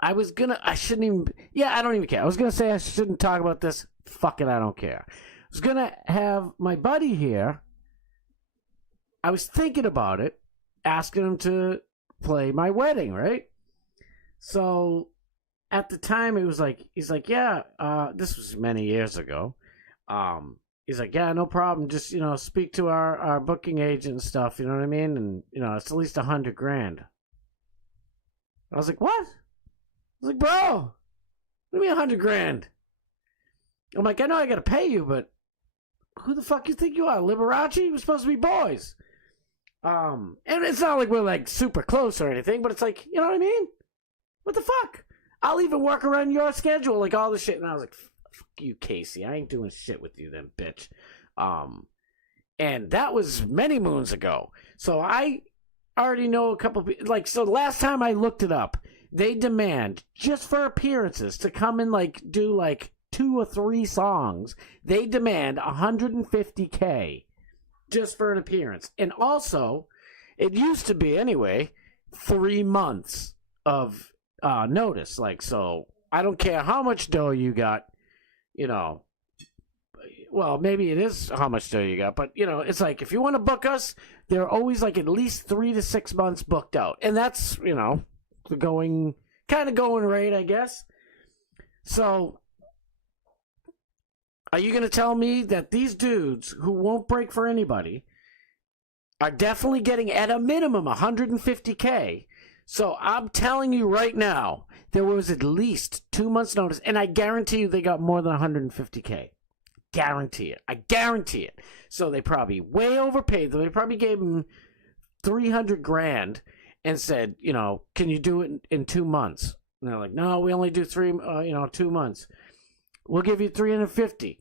I don't even care. I was going to say I shouldn't talk about this. Fuck it, I don't care. I was going to have my buddy here. I was thinking about it, asking him to play my wedding, right? So at the time, he's like, yeah, this was many years ago. He's like, yeah, no problem. Just, speak to our booking agent and stuff, you know what I mean? And, it's at least $100,000. I was like, what? I was like, bro, what do you mean $100,000? I'm like, I know I got to pay you, but who the fuck you think you are, Liberace? We're supposed to be boys. And it's not like we're like super close or anything, but it's like, you know what I mean? What the fuck? I'll even work around your schedule, like all this shit. And I was like, fuck you, Casey. I ain't doing shit with you then, bitch. And that was many moons ago. So I already know a couple people. Like, so last time I looked it up, they demand, just for appearances, to come and like do like 2 or 3 songs. They demand $150K. Just for an appearance. And also, it used to be, anyway, 3 months of notice. Like, so, I don't care how much dough you got, well, maybe it is how much dough you got, but, it's like, if you want to book us, they're always, like, at least 3 to 6 months booked out. And that's, the going rate, I guess. So... are you going to tell me that these dudes who won't break for anybody are definitely getting at a minimum $150K? So I'm telling you right now, there was at least 2 months' notice, and I guarantee you they got more than $150K. Guarantee it. I guarantee it. So they probably way overpaid them. They probably gave them $300,000 and said, can you do it in 2 months? And they're like, no, we only do 2 months. We'll give you $350.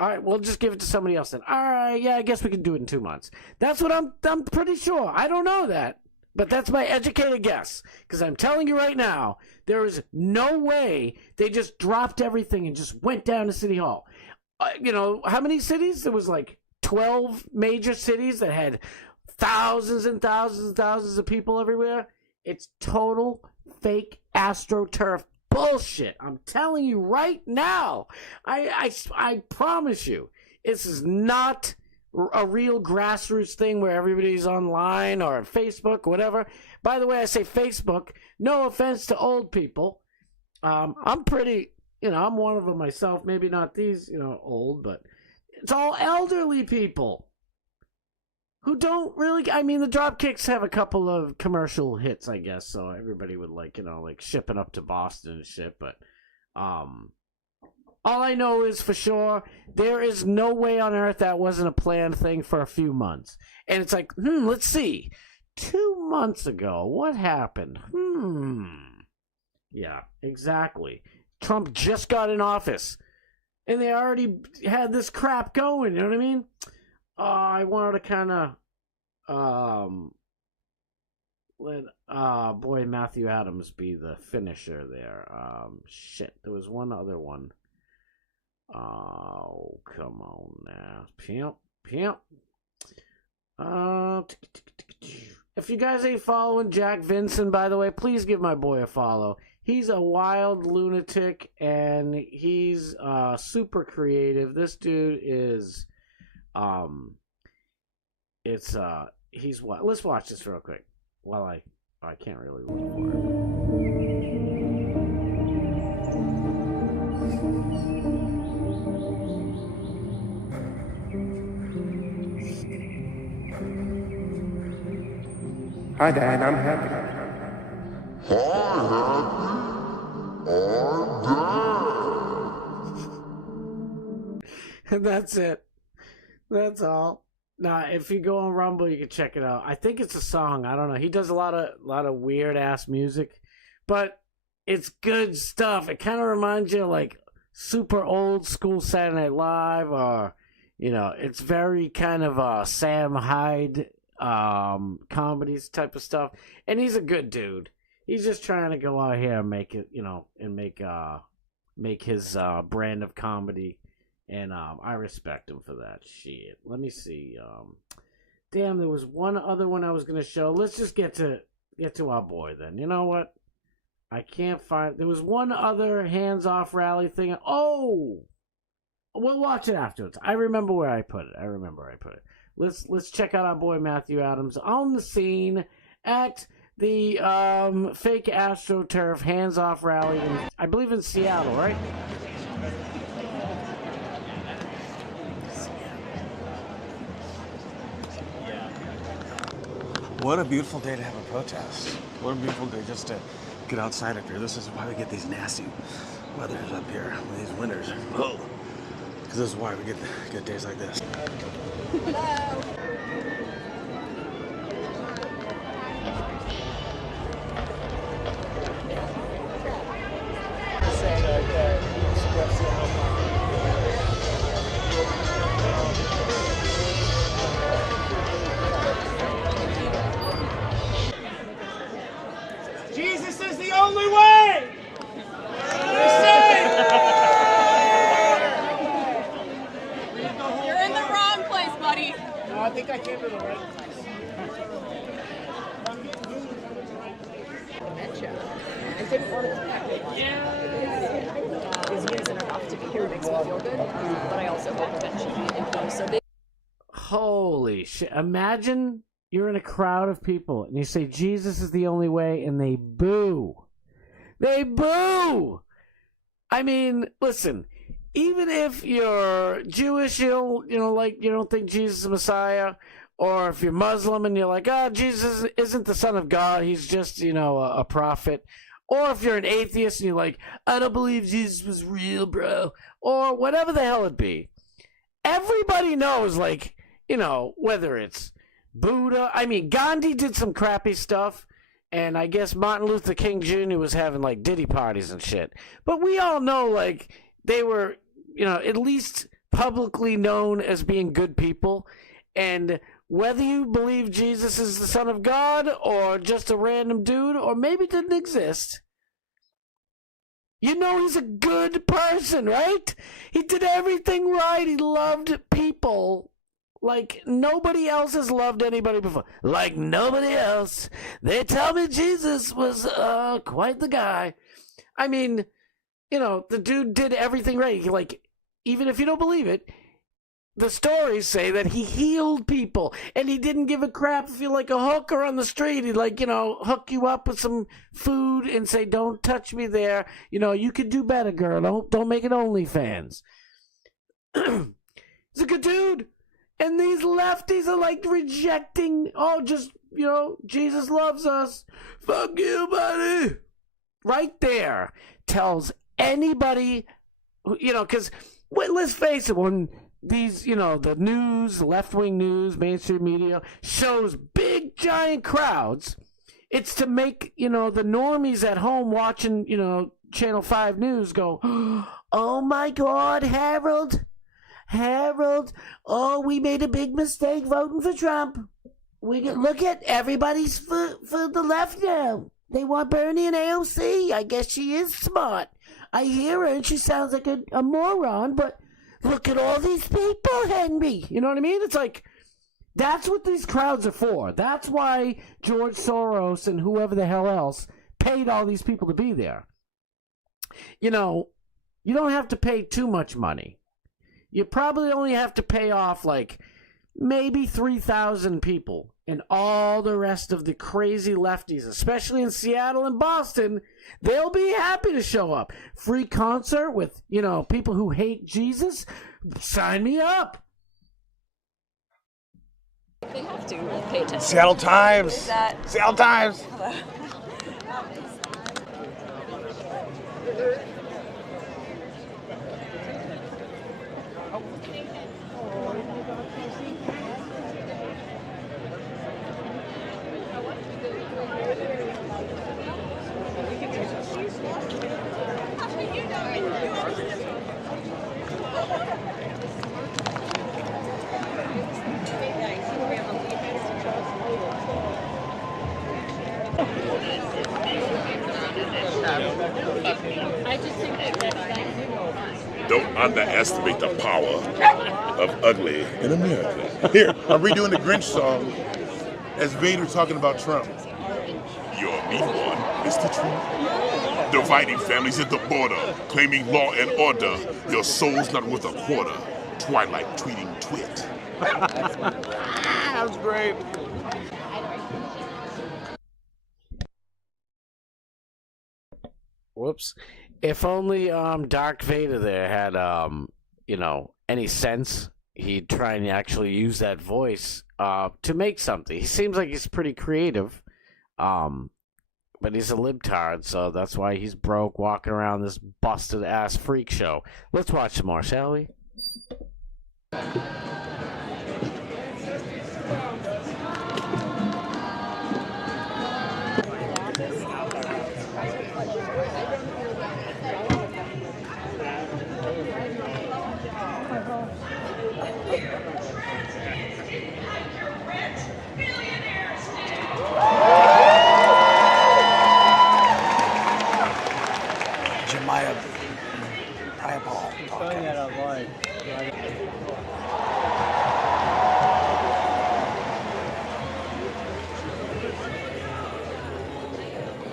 All right, we'll just give it to somebody else then. All right, yeah, I guess we can do it in 2 months. That's what I'm pretty sure. I don't know that. But that's my educated guess. Because I'm telling you right now, there is no way they just dropped everything and just went down to City Hall. How many cities? There was like 12 major cities that had thousands and thousands and thousands of people everywhere. It's total fake AstroTurf bullshit. I'm telling you right now. I promise you, this is not a real grassroots thing where everybody's online or Facebook, whatever. By the way, I say Facebook. No offense to old people. I'm pretty, I'm one of them myself. Maybe not these, old, but it's all elderly people who don't really. I mean, the Dropkicks have a couple of commercial hits, I guess. So everybody would like shipping up to Boston and shit. But all I know is for sure, there is no way on earth that wasn't a planned thing for a few months. And it's like, let's see. 2 months ago, what happened? Yeah, exactly. Trump just got in office. And they already had this crap going, you know what I mean? I wanted to kind of let boy Matthew Adams be the finisher there. There was one other one. Oh, come on now. Pimp. If you guys ain't following Jack Vinson, by the way, please give my boy a follow. He's a wild lunatic, and he's super creative. This dude is, he's what? Let's watch this real quick. While I can't really look for it. Hi, Dad. I'm happy. And that's it. That's all. Nah, if you go on Rumble, you can check it out. I think it's a song. I don't know. He does a lot of weird ass music, but it's good stuff. It kind of reminds you of like super old school Saturday Night Live, or it's very kind of Sam Hyde comedies type of stuff. And he's a good dude. He's just trying to go out here and make it, and make his brand of comedy. And I respect him for that shit. Let me see. Damn, there was one other one I was gonna show. Let's just get to our boy then. You know what? I can't find. There was one other hands-off rally thing. Oh, we'll watch it afterwards. I remember where I put it. Let's check out our boy Matthew Adams on the scene at the fake AstroTurf hands-off rally, I believe in Seattle, right? What a beautiful day to have a protest. What a beautiful day just to get outside up here. This is why we get these nasty weathers up here, these winters. Oh, because this is why we get days like this. Hello. Jesus is the only way! You're in the wrong place, buddy. No, I think I came to the right place. I didn't want it to happen. His years enough to be here makes me feel good, but I also hope eventually it goes so big. Holy shit. Imagine you're in a crowd of people and you say Jesus is the only way, and they boo. They boo! I mean, listen, even if you're Jewish, you don't think Jesus is the Messiah, or if you're Muslim and you're like, Jesus isn't the Son of God, he's just, a prophet. Or if you're an atheist and you're like, I don't believe Jesus was real, bro. Or whatever the hell it be. Everybody knows, whether it's Buddha. I mean, Gandhi did some crappy stuff. And I guess Martin Luther King Jr. was having, diddy parties and shit. But we all know, they were, at least publicly known as being good people. And whether you believe Jesus is the Son of God or just a random dude or maybe didn't exist, you know he's a good person, right? He did everything right. He loved people like nobody else has loved anybody before. Like nobody else. They tell me Jesus was quite the guy. I mean, you know, the dude did everything right. Like, even if you don't believe it, the stories say that he healed people and he didn't give a crap if you're like a hooker on the street. He'd like, you know, hook you up with some food and say, don't touch me there. You know, you could do better, girl. Don't make it OnlyFans. He's a good dude. And these lefties are like rejecting, oh, just, you know, Jesus loves us. Fuck you, buddy. Right there tells anybody, you know, because let's face it, when these, you know, the news, left-wing news, mainstream media shows big, giant crowds, it's to make, you know, the normies at home watching, you know, Channel 5 News go, oh my God, Harold, oh, we made a big mistake voting for Trump. Look at everybody's for the left now. They want Bernie and AOC. I guess she is smart. I hear her and she sounds like a moron, but look at all these people, Henry. You know what I mean? It's like, that's what these crowds are for. That's why George Soros and whoever the hell else paid all these people to be there. You know, you don't have to pay too much money. You probably only have to pay off like maybe 3,000 people, and all the rest of the crazy lefties, especially in Seattle and Boston, they'll be happy to show up. Free concert with, you know, people who hate Jesus? Sign me up. They have to pay attention. Seattle Times. Seattle Times. Don't underestimate the power of ugly in America. Here, I'm redoing the Grinch song as Vader talking about Trump. You're a mean one, Mr. Trump. Dividing families at the border, claiming law and order. Your soul's not worth a quarter. Twilight tweeting twit. That was great. Whoops. If only Darth Vader there had, you know, any sense, he'd try and actually use that voice to make something. He seems like he's pretty creative, but he's a libtard, so that's why he's broke, walking around this busted-ass freak show. Let's watch some more, shall we?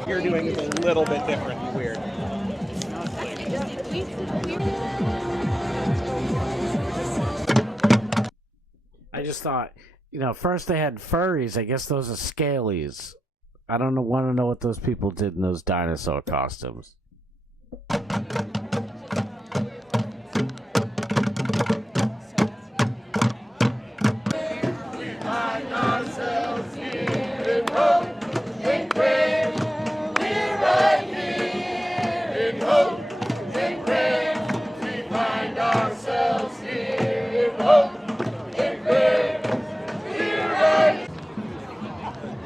You're doing is a little bit different and weird. I just thought, you know, first they had furries. I guess those are scalies. I don't want to know what those people did in those dinosaur costumes.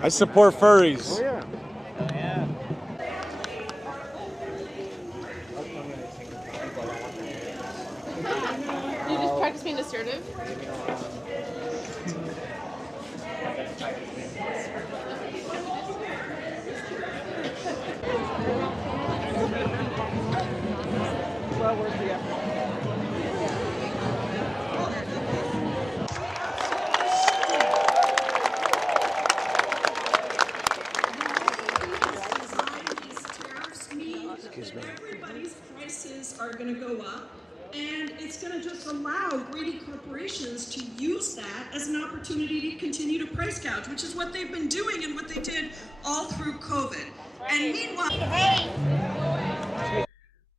I support furries. Oh, yeah. You just practice being assertive? Well worth the effort. Excuse me. Everybody's prices are going to go up, and it's going to just allow greedy corporations to use that as an opportunity to continue to price gouge, which is what they've been doing and what they did all through COVID. And meanwhile,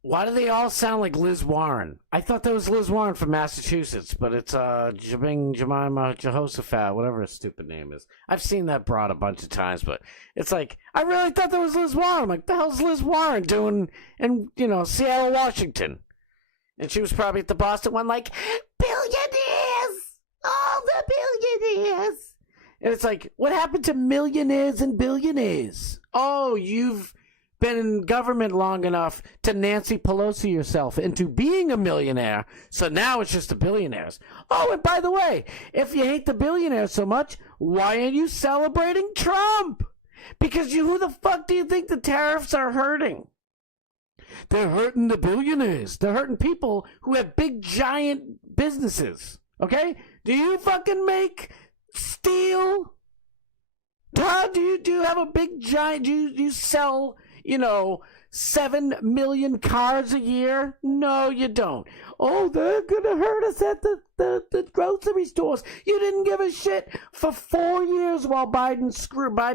Why do they all sound like Liz Warren? I thought that was Liz Warren from Massachusetts, but it's Jemima Jehoshaphat, whatever her stupid name is. I've seen that broad a bunch of times, but it's like, I really thought that was Liz Warren. I'm like, the hell's Liz Warren doing in, Seattle, Washington? And she was probably at the Boston one like, billionaires! All the billionaires! And it's like, what happened to millionaires and billionaires? Oh, you've been in government long enough to Nancy Pelosi yourself into being a millionaire, so now it's just the billionaires. Oh, and by the way, if you hate the billionaires so much, why aren't you celebrating Trump? Because who the fuck do you think the tariffs are hurting? They're hurting the billionaires. They're hurting people who have big, giant businesses. Okay? Do you fucking make steel? Do you have a big, giant... Do you sell... 7 million cars a year? No, you don't. Oh, they're gonna hurt us at the grocery stores. You didn't give a shit for 4 years while Biden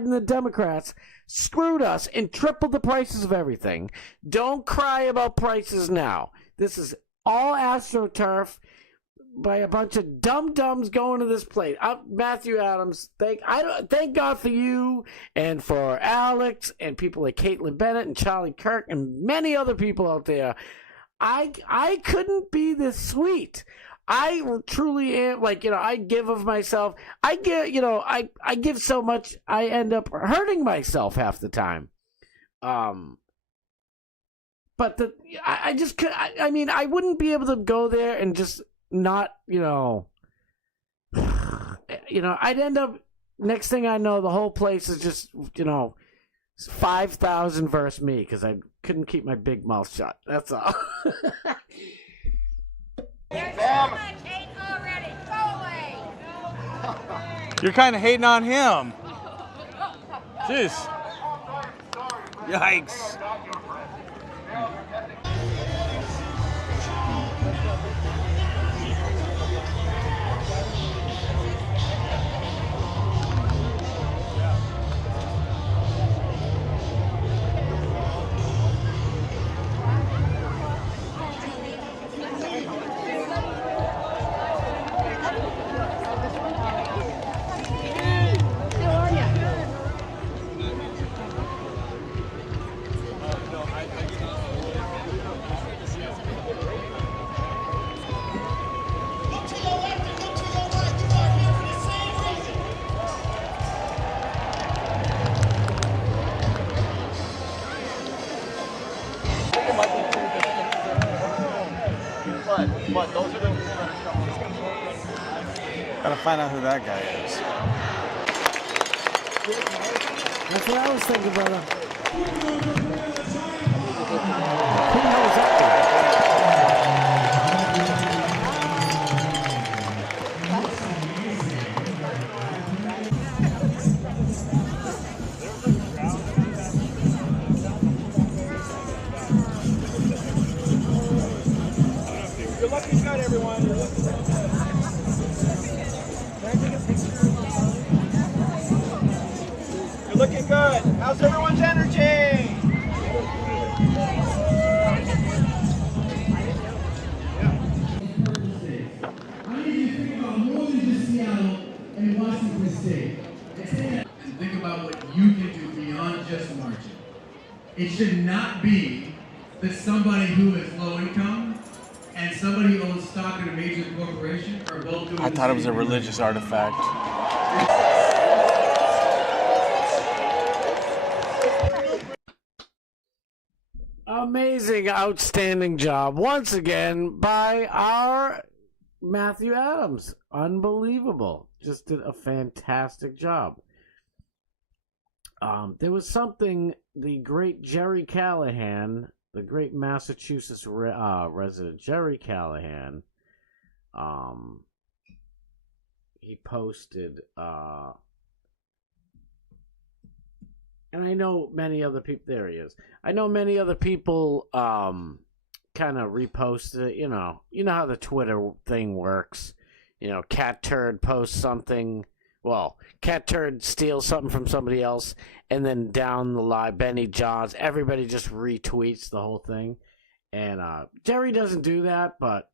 and the Democrats screwed us and tripled the prices of everything. Don't cry about prices now. This is all Astroturf by a bunch of dum-dums going to this place. Matthew Adams, thank God for you and for Alex and people like Caitlin Bennett and Charlie Kirk and many other people out there. I couldn't be this sweet. I truly am, I give of myself. I give so much, I end up hurting myself half the time. But I just could, I wouldn't be able to go there and just not, I'd end up, next thing I know, the whole place is just, 5,000 versus me because I couldn't keep my big mouth shut. That's all. You're kind of hating on him. Jeez. Yikes. But those are the Gotta find out who that guy is. That's what I was thinking, brother. Who the hell is that guy? You're looking good, everyone. You're looking good. Can I take a picture? You're looking good. How's everyone's energy? I need you to think about more than just Seattle and Washington State. And think about what you can do beyond just marching. It should not be that somebody who is low income and somebody who owns stock in a major corporation are both doing I thought it was a religious artifact. Amazing, outstanding job once again by our Matthew Adams, unbelievable. Just did a fantastic job. There was something the great Jerry Callahan, the great Massachusetts resident Jerry Callahan, he posted, and I know many other people, there he is. I know many other people kind of reposted it, you know how the Twitter thing works. Cat Turd posts something, well, Cat Turd steals something from somebody else, and then down the line, Benny Johns, everybody just retweets the whole thing. And Jerry doesn't do that, but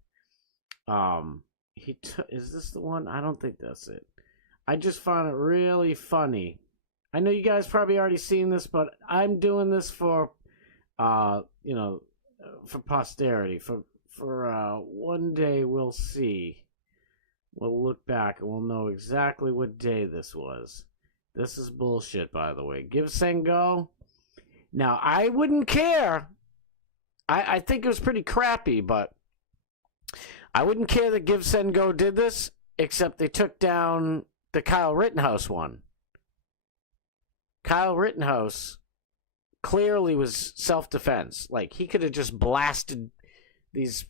is this the one? I don't think that's it. I just found it really funny. I know you guys probably already seen this, but I'm doing this for, for posterity. For one day we'll see. We'll look back and we'll know exactly what day this was. This is bullshit, by the way. Give Send Go. Now, I wouldn't care. I think it was pretty crappy, but I wouldn't care that Give Send Go did this, except they took down the Kyle Rittenhouse one. Kyle Rittenhouse clearly was self-defense. Like, he could have just blasted these,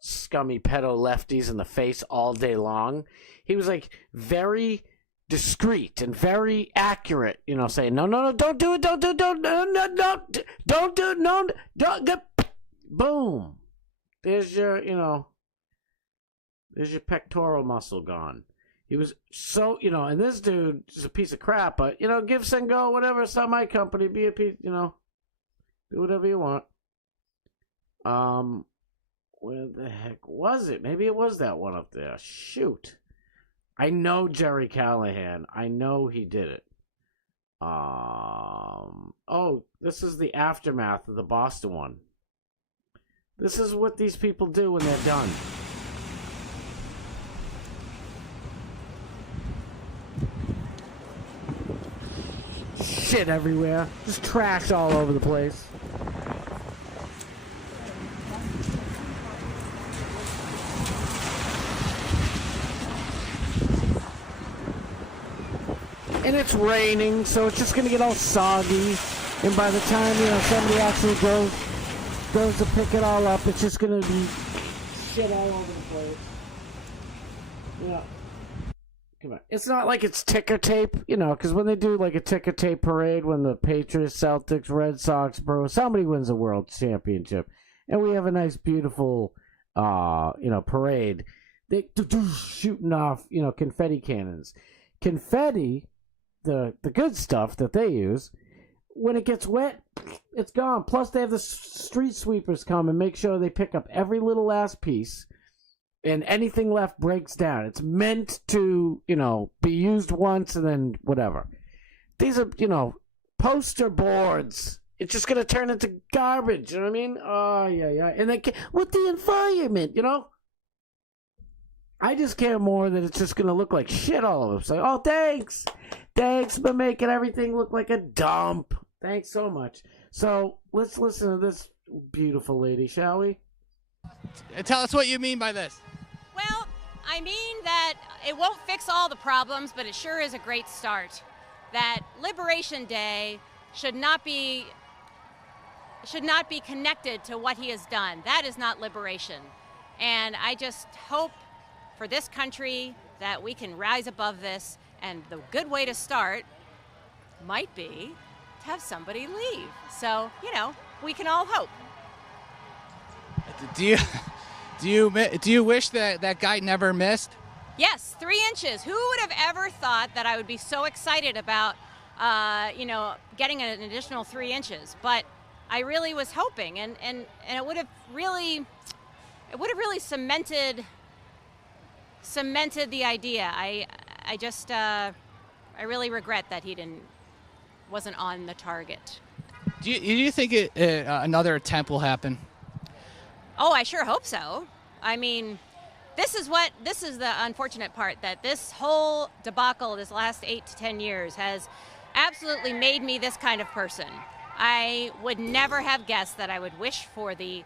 scummy pedo lefties in the face all day long. He was, like, very discreet and very accurate, saying, no, don't do it, don't do it, don't do it, boom. There's your, there's your pectoral muscle gone. He was so, and this dude is a piece of crap, but, Give, Send, Go, whatever, it's not my company, be a piece, do whatever you want. Where the heck was it? Maybe it was that one up there. Shoot. I know Jerry Callahan. I know he did it. Oh, this is the aftermath of the Boston one. This is what these people do when they're done. Shit everywhere. Just trash all over the place. And it's raining, so it's just going to get all soggy. And by the time, somebody actually goes to pick it all up, it's just going to be shit all over the place. Yeah. Come on. It's not like it's ticker tape, because when they do like a ticker tape parade, when the Patriots, Celtics, Red Sox, Bruins, somebody wins a world championship, and we have a nice, beautiful, parade, they shooting off, confetti cannons. Confetti, the good stuff that they use, when it gets wet, it's gone. Plus, they have the street sweepers come and make sure they pick up every little last piece, and anything left breaks down. It's meant to, be used once and then whatever. These are, poster boards. It's just going to turn into garbage, you know what I mean? Oh, yeah. And then, with the environment, I just care more that it's just going to look like shit all over. So, oh, thanks. Thanks for making everything look like a dump. Thanks so much. So, let's listen to this beautiful lady, shall we? Tell us what you mean by this. Well, I mean that it won't fix all the problems, but it sure is a great start. That Liberation Day should not be connected to what he has done. That is not liberation. And I just hope for this country that we can rise above this, and the good way to start might be to have somebody leave. So, we can all hope. Do you wish that guy never missed? Yes, 3 inches. Who would have ever thought that I would be so excited about, getting an additional 3 inches? But I really was hoping, and it would have really cemented the idea. I really regret that he wasn't on the target. Do you think another attempt will happen? Oh, I sure hope so. I mean, this is the unfortunate part, that this whole debacle this last 8 to 10 years has absolutely made me this kind of person. I would never have guessed that I would wish for the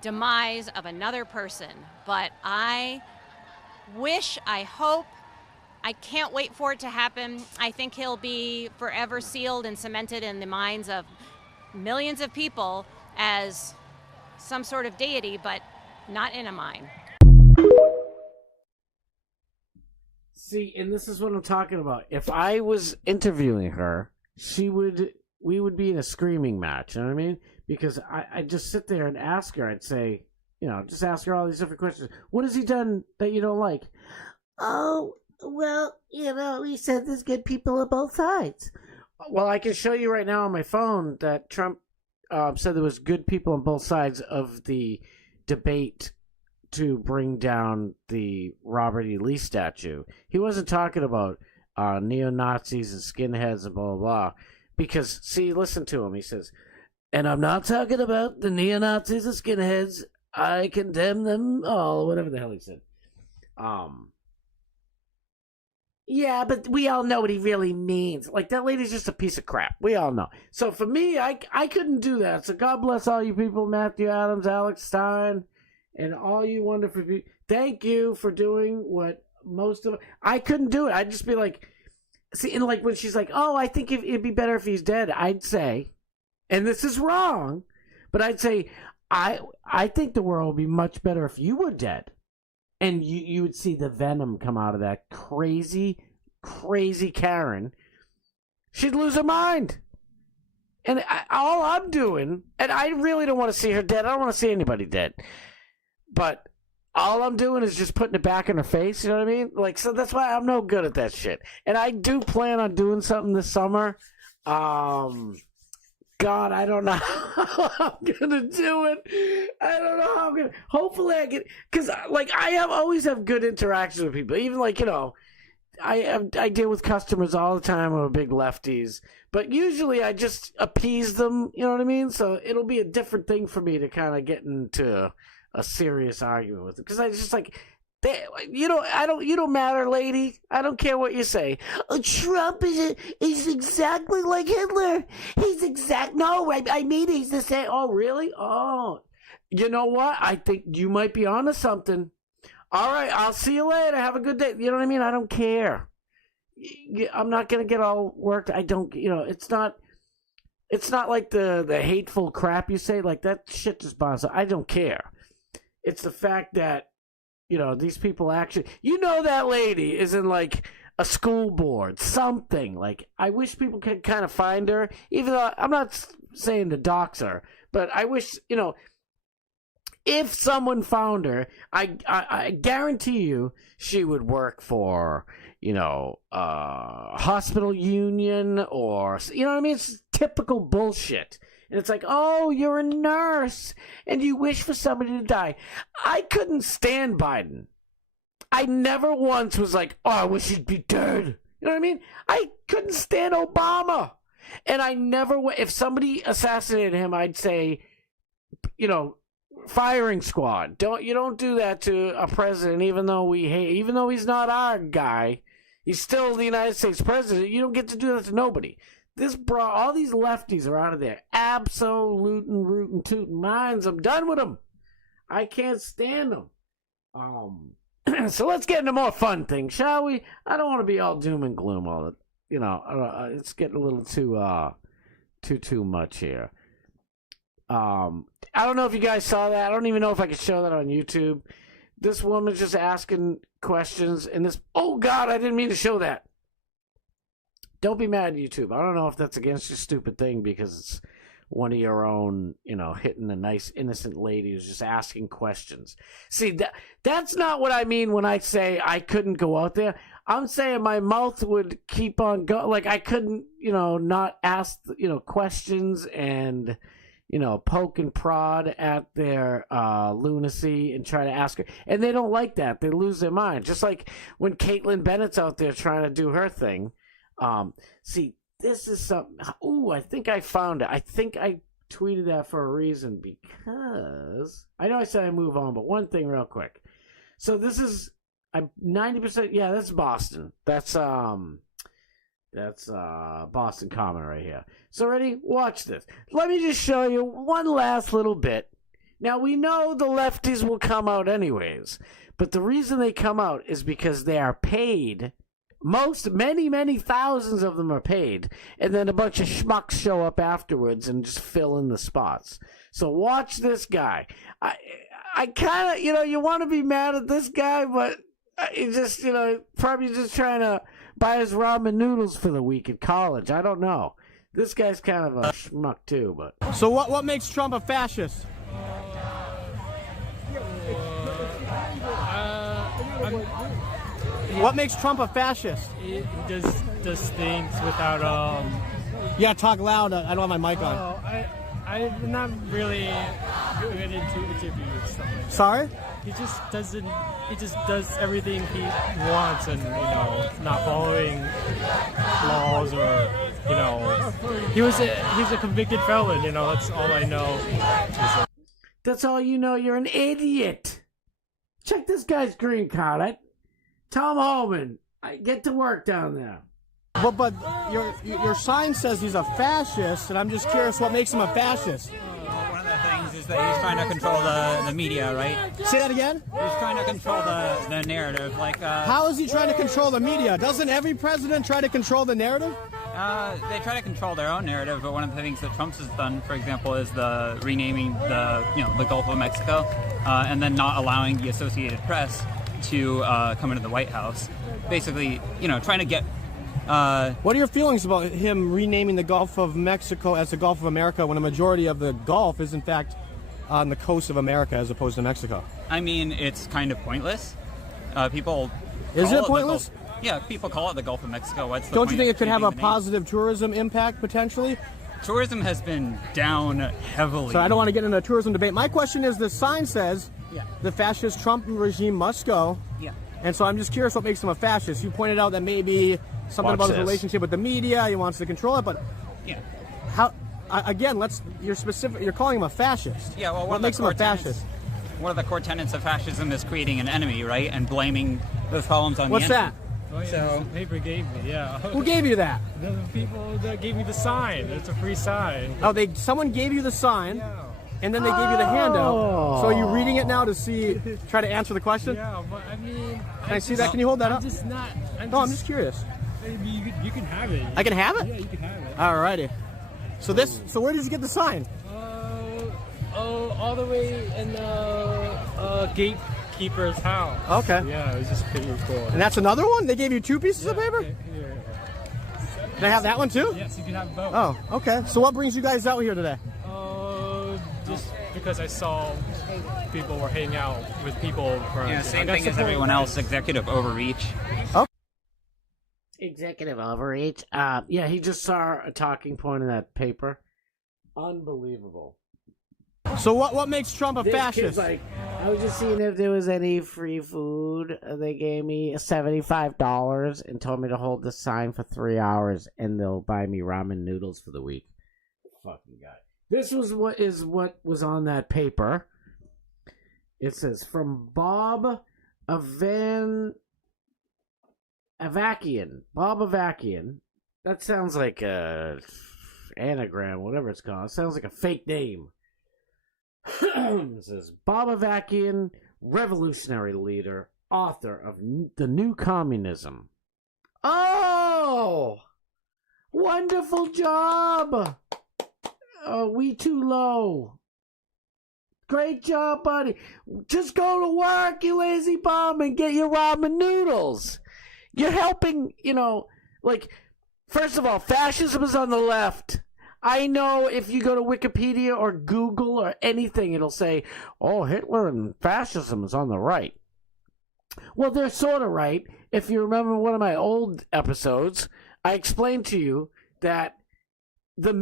demise of another person, but I wish, I hope, I can't wait for it to happen. I think he'll be forever sealed and cemented in the minds of millions of people as some sort of deity, but not in a mine. See, and this is what I'm talking about. If I was interviewing her, we would be in a screaming match. You know what I mean? Because I'd just sit there and ask her. I'd say, just ask her all these different questions. What has he done that you don't like? Oh, well, he said there's good people on both sides. Well, I can show you right now on my phone that Trump said there was good people on both sides of the debate to bring down the Robert E. Lee statue. He wasn't talking about neo-Nazis and skinheads and blah, blah, blah. Because, see, listen to him. He says, and I'm not talking about the neo-Nazis and skinheads. I condemn them all, or whatever the hell he said. Yeah, but we all know what he really means. Like, that lady's just a piece of crap. We all know. So for me, I couldn't do that. So God bless all you people, Matthew Adams, Alex Stein, and all you wonderful people. Thank you for doing what most of... I couldn't do it. I'd just be like... See, and like when she's like, oh, I think it'd be better if he's dead, I'd say, and this is wrong, but I'd say, I think the world would be much better if you were dead. And you would see the venom come out of that crazy, crazy Karen. She'd lose her mind. And all I'm doing, and I really don't want to see her dead. I don't want to see anybody dead. But all I'm doing is just putting it back in her face. You know what I mean? Like, so that's why I'm no good at that shit. And I do plan on doing something this summer. God, I don't know how I'm gonna do it. I don't know how I'm gonna. Hopefully, I get, because like I always have good interactions with people. Even like I deal with customers all the time who are big lefties, but usually I just appease them. You know what I mean? So it'll be a different thing for me to kind of get into a serious argument with them, because I just like. You don't matter, lady. I don't care what you say. Trump is exactly like Hitler. No, I mean he's the same. Oh, really? Oh, you know what? I think you might be onto something. All right, I'll see you later. Have a good day. You know what I mean? I don't care. I'm not gonna get all worked. I don't. It's not like the hateful crap you say. Like that shit just bothers me. I don't care. It's the fact that. These people actually... that lady is in, like, a school board, something. Like, I wish people could kind of find her, even though I'm not saying to dox her, but I wish, if someone found her, I guarantee you she would work for, hospital union or... You know what I mean? It's typical bullshit. And it's like, oh, you're a nurse, and you wish for somebody to die. I couldn't stand Biden. I never once was like, oh, I wish he'd be dead. You know what I mean? I couldn't stand Obama. And I never, if somebody assassinated him, I'd say, firing squad. You don't do that to a president, even though he's not our guy. He's still the United States president. You don't get to do that to nobody. All these lefties are out of there. Absolute and rootin' tootin' minds. I'm done with them. I can't stand them. So let's get into more fun things, shall we? I don't want to be all doom and gloom all the, it's getting a little too much here. I don't know if you guys saw that. I don't even know if I could show that on YouTube. This woman's just asking questions, and oh God, I didn't mean to show that. Don't be mad at YouTube. I don't know if that's against your stupid thing because it's one of your own, hitting a nice innocent lady who's just asking questions. See, that's not what I mean when I say I couldn't go out there. I'm saying my mouth would keep on going. Like I couldn't, not ask, questions and, poke and prod at their lunacy and try to ask her. And they don't like that. They lose their mind. Just like when Caitlin Bennett's out there trying to do her thing. See, this is something. Ooh, I think I found it. I think I tweeted that for a reason because I know I said I move on, but one thing real quick. So this is 90%. Yeah, that's Boston. That's Boston Common right here. So ready? Watch this. Let me just show you one last little bit Now, we know the lefties will come out anyways, but the reason they come out is because they are paid. Many thousands of them are paid, and then a bunch of schmucks show up afterwards and just fill in the spots. So watch this guy. I kind of, you want to be mad at this guy, but he just, probably just trying to buy his ramen noodles for the week at college. I don't know. This guy's kind of a schmuck too, but. So what makes Trump a fascist? What makes Trump a fascist? He does things without You gotta talk loud. I don't have my mic on. I'm not really good into interviews. Stuff like that. Sorry? He just doesn't. He just does everything he wants, and not following laws or he's a convicted felon. That's all I know. That's all you know. You're an idiot. Check this guy's green card. Tom Homan, get to work down there. But your sign says he's a fascist, and I'm just curious what makes him a fascist. One of the things is that he's trying to control the media, right? Say that again? He's trying to control the narrative. How is he trying to control the media? Doesn't every president try to control the narrative? They try to control their own narrative, but one of the things that Trump's has done, for example, is the renaming the Gulf of Mexico, and then not allowing the Associated Press to come into the White House. Basically, trying to get. What are your feelings about him renaming the Gulf of Mexico as the Gulf of America when a majority of the Gulf is in fact on the coast of America as opposed to Mexico? I mean, it's kind of pointless. People. Is it pointless? Yeah, people call it the Gulf of Mexico. What's the Don't point you think of it could have a changing the name? positive tourism impact potentially? Tourism has been down heavily. So I don't want to get into a tourism debate. My question is, the sign says the fascist Trump regime must go. Yeah. And so I'm just curious what makes him a fascist. You pointed out that maybe something about his relationship with the media, he wants to control it, but how? Again, you're calling him a fascist. Yeah, well, what makes him a fascist? One of the core tenets of fascism is creating an enemy, right, and blaming those problems on What's the that? Oh, yeah, So the paper gave me, yeah. Who gave you that? The people that gave me the sign. It's a free sign. Oh, someone gave you the sign, and then they gave you the handout. So are you reading it now to try to answer the question? Yeah, but I mean... Can I see that? Can you hold that up? I'm just not... I'm just curious. You can have it. I can have it? Yeah, you can have it. Alrighty. So where did you get the sign? All the way in the gatekeeper's house. Okay. Yeah, it was just pretty cool. And that's another one? They gave you 2 pieces of paper? Yeah. Can I have that one too? Yes, you can have both. Oh, okay. So what brings you guys out here today? Just because I saw people were hanging out with people. Same thing as everyone else. Executive overreach. Oh. Executive overreach. Yeah, he just saw a talking point in that paper. Unbelievable. So what makes Trump a This fascist? kid's like, I was just seeing if there was any free food. They gave me $75 and told me to hold the sign for 3 hours, and they'll buy me ramen noodles for the week. Fucking guy. This was what was on that paper. It says, from Bob Avakian. Bob Avakian. That sounds like a anagram, whatever it's called. It sounds like a fake name. It says, Bob Avakian, revolutionary leader, author of The New Communism. Oh! Wonderful job! We too low. Great job, buddy. Just go to work, you lazy bum, and get your ramen noodles. You're helping, first of all, fascism is on the left. I know if you go to Wikipedia or Google or anything, it'll say, oh, Hitler and fascism is on the right. Well, they're sort of right. If you remember one of my old episodes, I explained to you that in the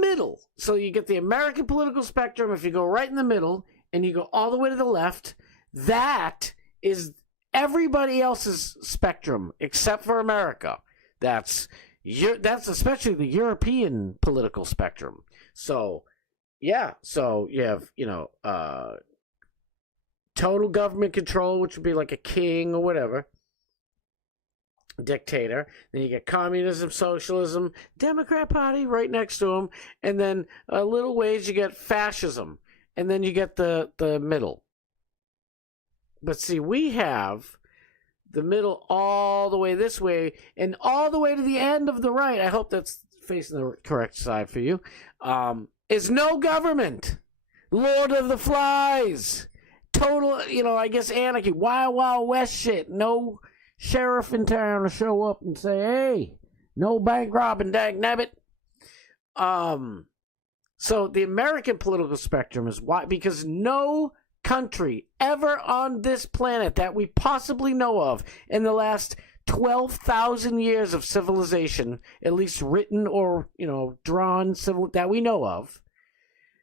middle, so you get the American political spectrum, if you go right in the middle and you go all the way to the left, that is everybody else's spectrum except for America. That's especially the European political spectrum. So you have, total government control, which would be like a king or whatever, dictator. Then you get communism, socialism, Democrat Party right next to them, and then a little ways you get fascism. and then you get the middle. But see, we have the middle all the way this way and all the way to the end of the right. I hope that's facing the correct side for you. Is no government. Lord of the Flies. Total, I guess anarchy. Wild, Wild West shit. No sheriff in town to show up and say, hey, no bank robbing, dag nabbit. So the American political spectrum is why, because no country ever on this planet that we possibly know of in the last 12,000 years of civilization, at least written or, drawn that we know of,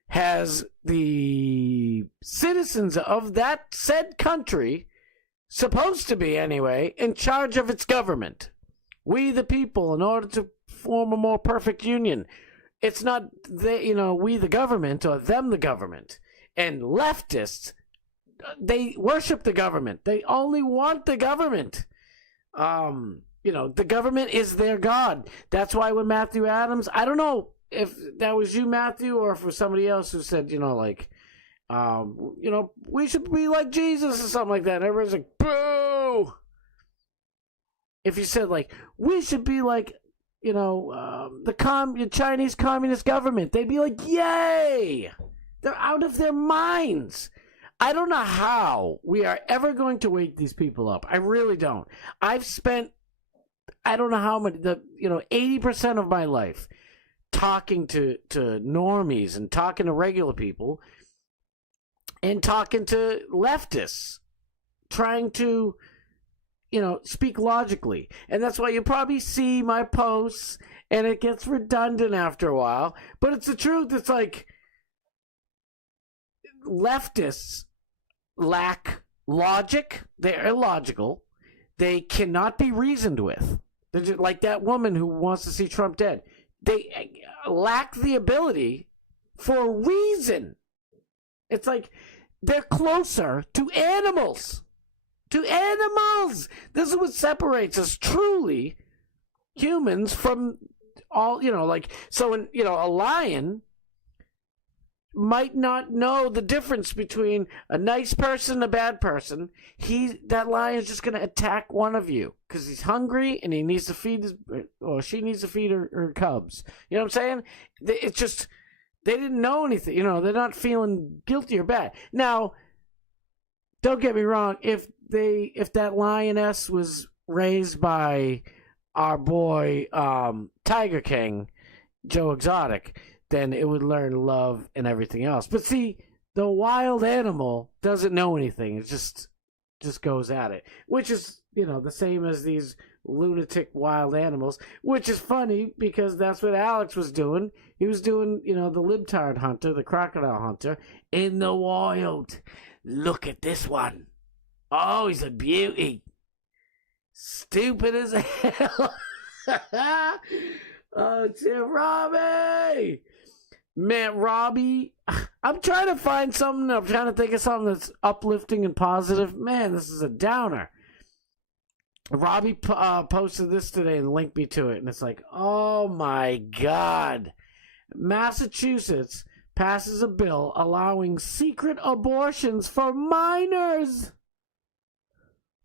has the citizens of that said country, supposed to be anyway, in charge of its government. We the people, in order to form a more perfect union. It's not we the government or them the government. And leftists, they worship the government. They only want the government. The government is their God. That's why when Matthew Adams, I don't know if that was you, Matthew, or if it was somebody else who said, we should be like Jesus or something like that. And everyone's like, boo! If you said, we should be like, the Chinese Communist government, they'd be like, yay! They're out of their minds. I don't know how we are ever going to wake these people up. I really don't. I've spent, I don't know how many, 80% of my life talking to normies and talking to regular people and talking to leftists, trying to, speak logically. And that's why you probably see my posts and it gets redundant after a while. But it's the truth. It's like leftists lack logic. They're illogical. They cannot be reasoned with. They're just like that woman who wants to see Trump dead. They lack the ability for reason. It's like they're closer to animals. To animals! This is what separates us truly, humans, from all, so when, a lion might not know the difference between a nice person and a bad person. That lion's just going to attack one of you because he's hungry and he needs to feed she needs to feed her cubs. You know what I'm saying? It's just, they didn't know anything. They're not feeling guilty or bad. Now, don't get me wrong. If that lioness was raised by our boy Tiger King, Joe Exotic, then it would learn love and everything else. But see, the wild animal doesn't know anything. It just goes at it, which is, the same as these lunatic wild animals, which is funny because that's what Alex was doing. He was doing, the libtard hunter, the crocodile hunter in the wild. Look at this one. Oh, he's a beauty. Stupid as hell. Oh, Tim Robbie. Man, Robbie, I'm trying to find something. I'm trying to think of something that's uplifting and positive. Man, this is a downer. Robbie posted this today and linked me to it. And it's like, oh my God. Massachusetts passes a bill allowing secret abortions for minors.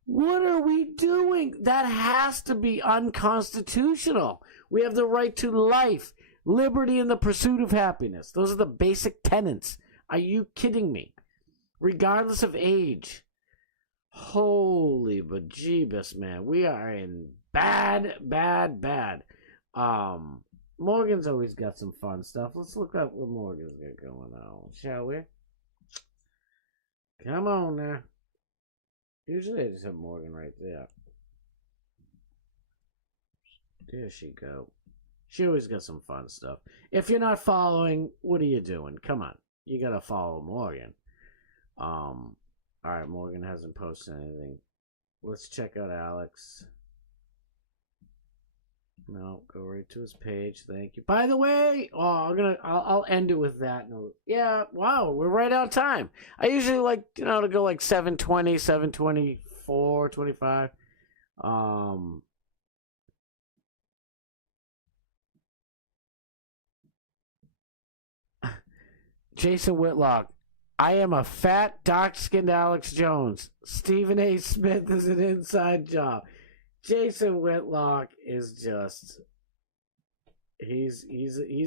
What are we doing? That has to be unconstitutional. We have the right to life, liberty, and the pursuit of happiness. Those are the basic tenets. Are you kidding me? Regardless of age. Holy bejeebus, man. We are in bad. Morgan's always got some fun stuff. Let's look up what Morgan's got going on, shall we? Come on now. Usually I just have Morgan right there. There she go. She always got some fun stuff. If you're not following, what are you doing? Come on. You gotta follow Morgan. Alright, Morgan hasn't posted anything. Let's check out Alex. No, go right to his page. Thank you. By the way, I'll end it with that. Yeah, wow, we're right on time. I usually like, to go like 7:20, 7:24, 25. Jason Whitlock, I am a fat, dark-skinned Alex Jones. Stephen A. Smith is an inside job. Jason Whitlock is just... He's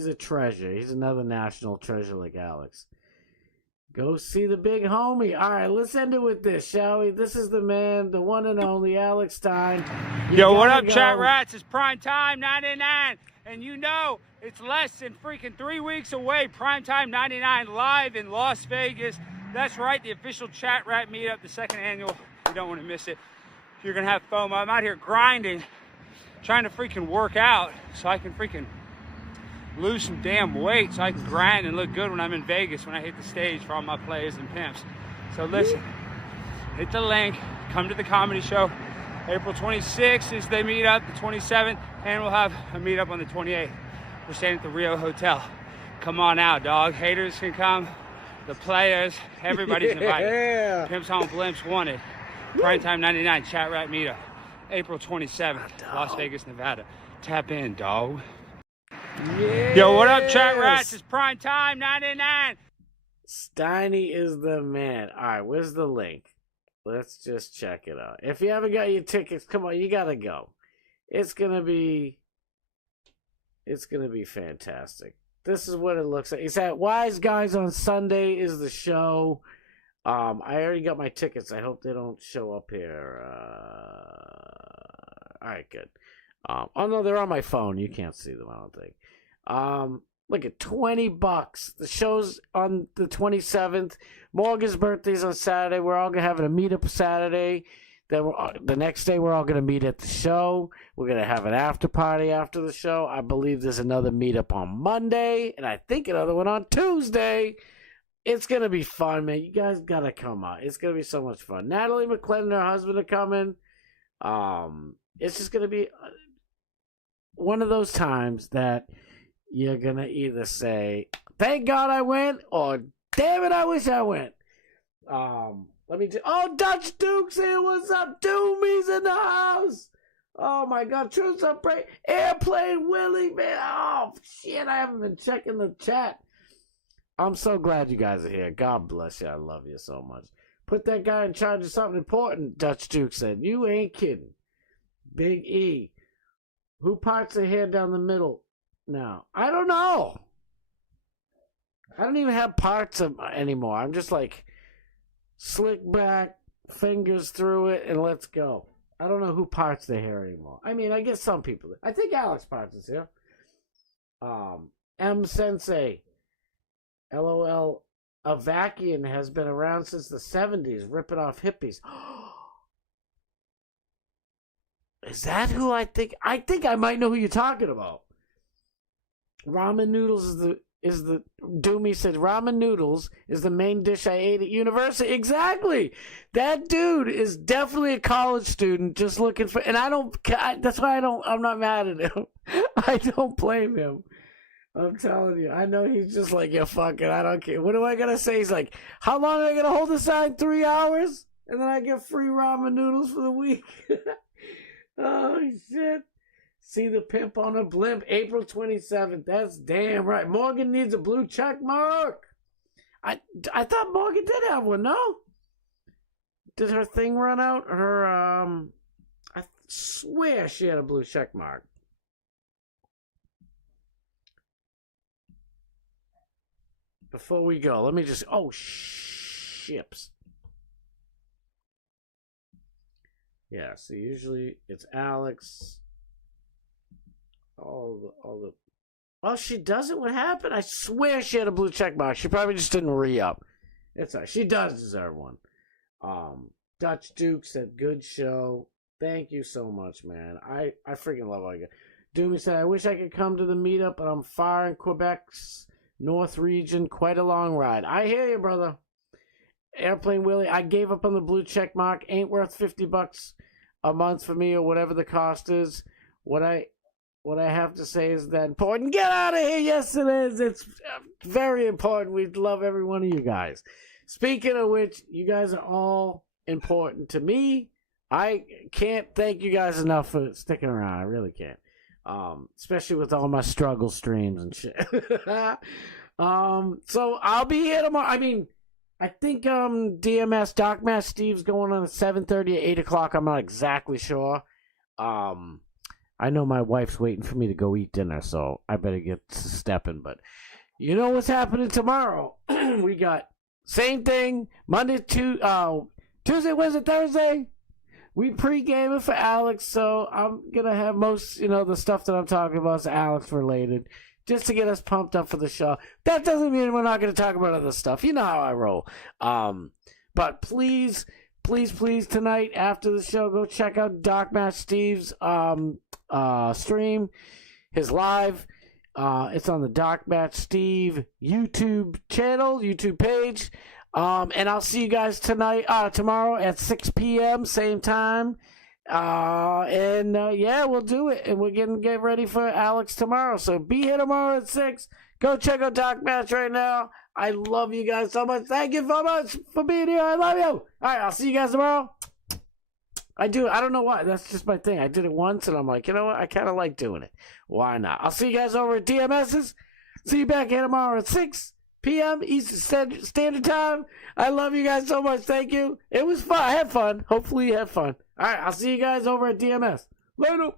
a treasure. He's another national treasure like Alex. Go see the big homie. All right, let's end it with this, shall we? This is the man, the one and only Alex Stein. Yo, what up, chat rats? It's Prime Time 99, and you know it's less than freaking 3 weeks away. Prime Time 99 live in Las Vegas. That's right, the official chat rat meetup, the second annual. You don't want to miss it. You're gonna have FOMO. I'm out here grinding, trying to freaking work out so I can freaking lose some damn weight so I can grind and look good when I'm in Vegas, when I hit the stage for all my players and pimps. So listen, hit the link, come to the comedy show. April 26th is the meetup, the 27th, and we'll have a meetup on the 28th. We're staying at the Rio Hotel. Come on out, dog. Haters can come, the players, everybody's invited. Yeah. Pimps Home Blimps wanted. Prime Time 99 chat rat meetup, April 27th, Las Vegas, Nevada. Tap in, dog. Yes. Yo, what up, chat rats? It's Prime Time 99. Steiny is the man. All right, where's the link? Let's just check it out. If you haven't got your tickets, come on, you gotta go. It's gonna be fantastic. This is what it looks like. It's at Wise Guys on Sunday is the show. I already got my tickets. I hope they don't show up here. All right, good. Oh no, they're on my phone. You can't see them, I don't think. Look at $20. The show's on the 27th. Morgan's birthday's on Saturday. We're all gonna have a meetup Saturday. Then the next day we're all gonna meet at the show. We're gonna have an after party after the show. I believe there's another meetup on Monday, and I think another one on Tuesday. It's gonna be fun, man. You guys gotta come out. It's gonna be so much fun. Natalie McClellan and her husband are coming. It's just gonna be one of those times that you're gonna either say, "Thank God I went," or "Damn it, I wish I went." Dutch Duke's here. What's up, Doomy's in the house? Oh my God, Truth's up, right? Airplane Willie, man. Oh shit, I haven't been checking the chat. I'm so glad you guys are here. God bless you. I love you so much. Put that guy in charge of something important, Dutch Duke said. You ain't kidding. Big E. Who parts their hair down the middle now? I don't know. I don't even have parts anymore. I'm just like slick back, fingers through it, and let's go. I don't know who parts their hair anymore. I mean, I guess some people. I think Alex parts his hair. M Sensei. LOL. Avakian has been around since the 70s, ripping off hippies. Is that who I think? I think I might know who you're talking about. Ramen noodles is the Doomy said ramen noodles is the main dish I ate at university. Exactly. That dude is definitely a college student just looking for, and that's why I'm not mad at him. I don't blame him. I'm telling you, I know he's just like, yeah, fuck it, I don't care. What do I gotta say? He's like, how long am I gonna hold the sign? 3 hours? And then I get free ramen noodles for the week. Oh, shit. See the pimp on a blimp, April 27th. That's damn right. Morgan needs a blue check mark. I thought Morgan did have one, no? Did her thing run out? I swear she had a blue check mark. Before we go, let me just... Oh, ships. Yeah, so usually it's Alex. All the... Oh, she doesn't? What happened? I swear she had a blue check mark. She probably just didn't re-up. It's all right. She does deserve one. Dutch Duke said, good show. Thank you so much, man. I freaking love all you guys. Doomy said, I wish I could come to the meetup, but I'm far in Quebec's North region. Quite a long ride. I hear you, brother. Airplane Willie, I gave up on the blue check mark. Ain't worth $50 a month for me or whatever the cost is. What I have to say is that important. Get out of here. Yes, it is. It's very important. We love every one of you guys. Speaking of which, you guys are all important to me. I can't thank you guys enough for sticking around. I really can't. Especially with all my struggle streams and shit. So I'll be here tomorrow. I mean, I think DMS Doc Match Steve's going on at 7:30 at 8 o'clock. I'm not exactly sure. I know my wife's waiting for me to go eat dinner, so I better get stepping. But you know what's happening tomorrow? We got same thing Monday, Tuesday, Wednesday, Thursday. We pre-gaming for Alex, so I'm gonna have most, the stuff that I'm talking about is Alex related, just to get us pumped up for the show. That doesn't mean we're not gonna talk about other stuff. You know how I roll. But please tonight after the show, go check out Doc Match Steve's stream, his live. It's on the Doc Match Steve YouTube channel, YouTube page. And I'll see you guys tomorrow at 6 p.m. same time. Yeah, we'll do it. And we're getting get ready for Alex tomorrow. So be here tomorrow at 6. Go check out Doc Match right now. I love you guys so much. Thank you so much for being here. I love you. All right, I'll see you guys tomorrow. I don't know why. That's just my thing. I did it once, and I'm like, you know what? I kind of like doing it. Why not? I'll see you guys over at DMS's. See you back here tomorrow at 6 p.m. Eastern Standard Time. I love you guys so much. Thank you. It was fun. I had fun. Hopefully you had fun. All right, I'll see you guys over at DMS. Later.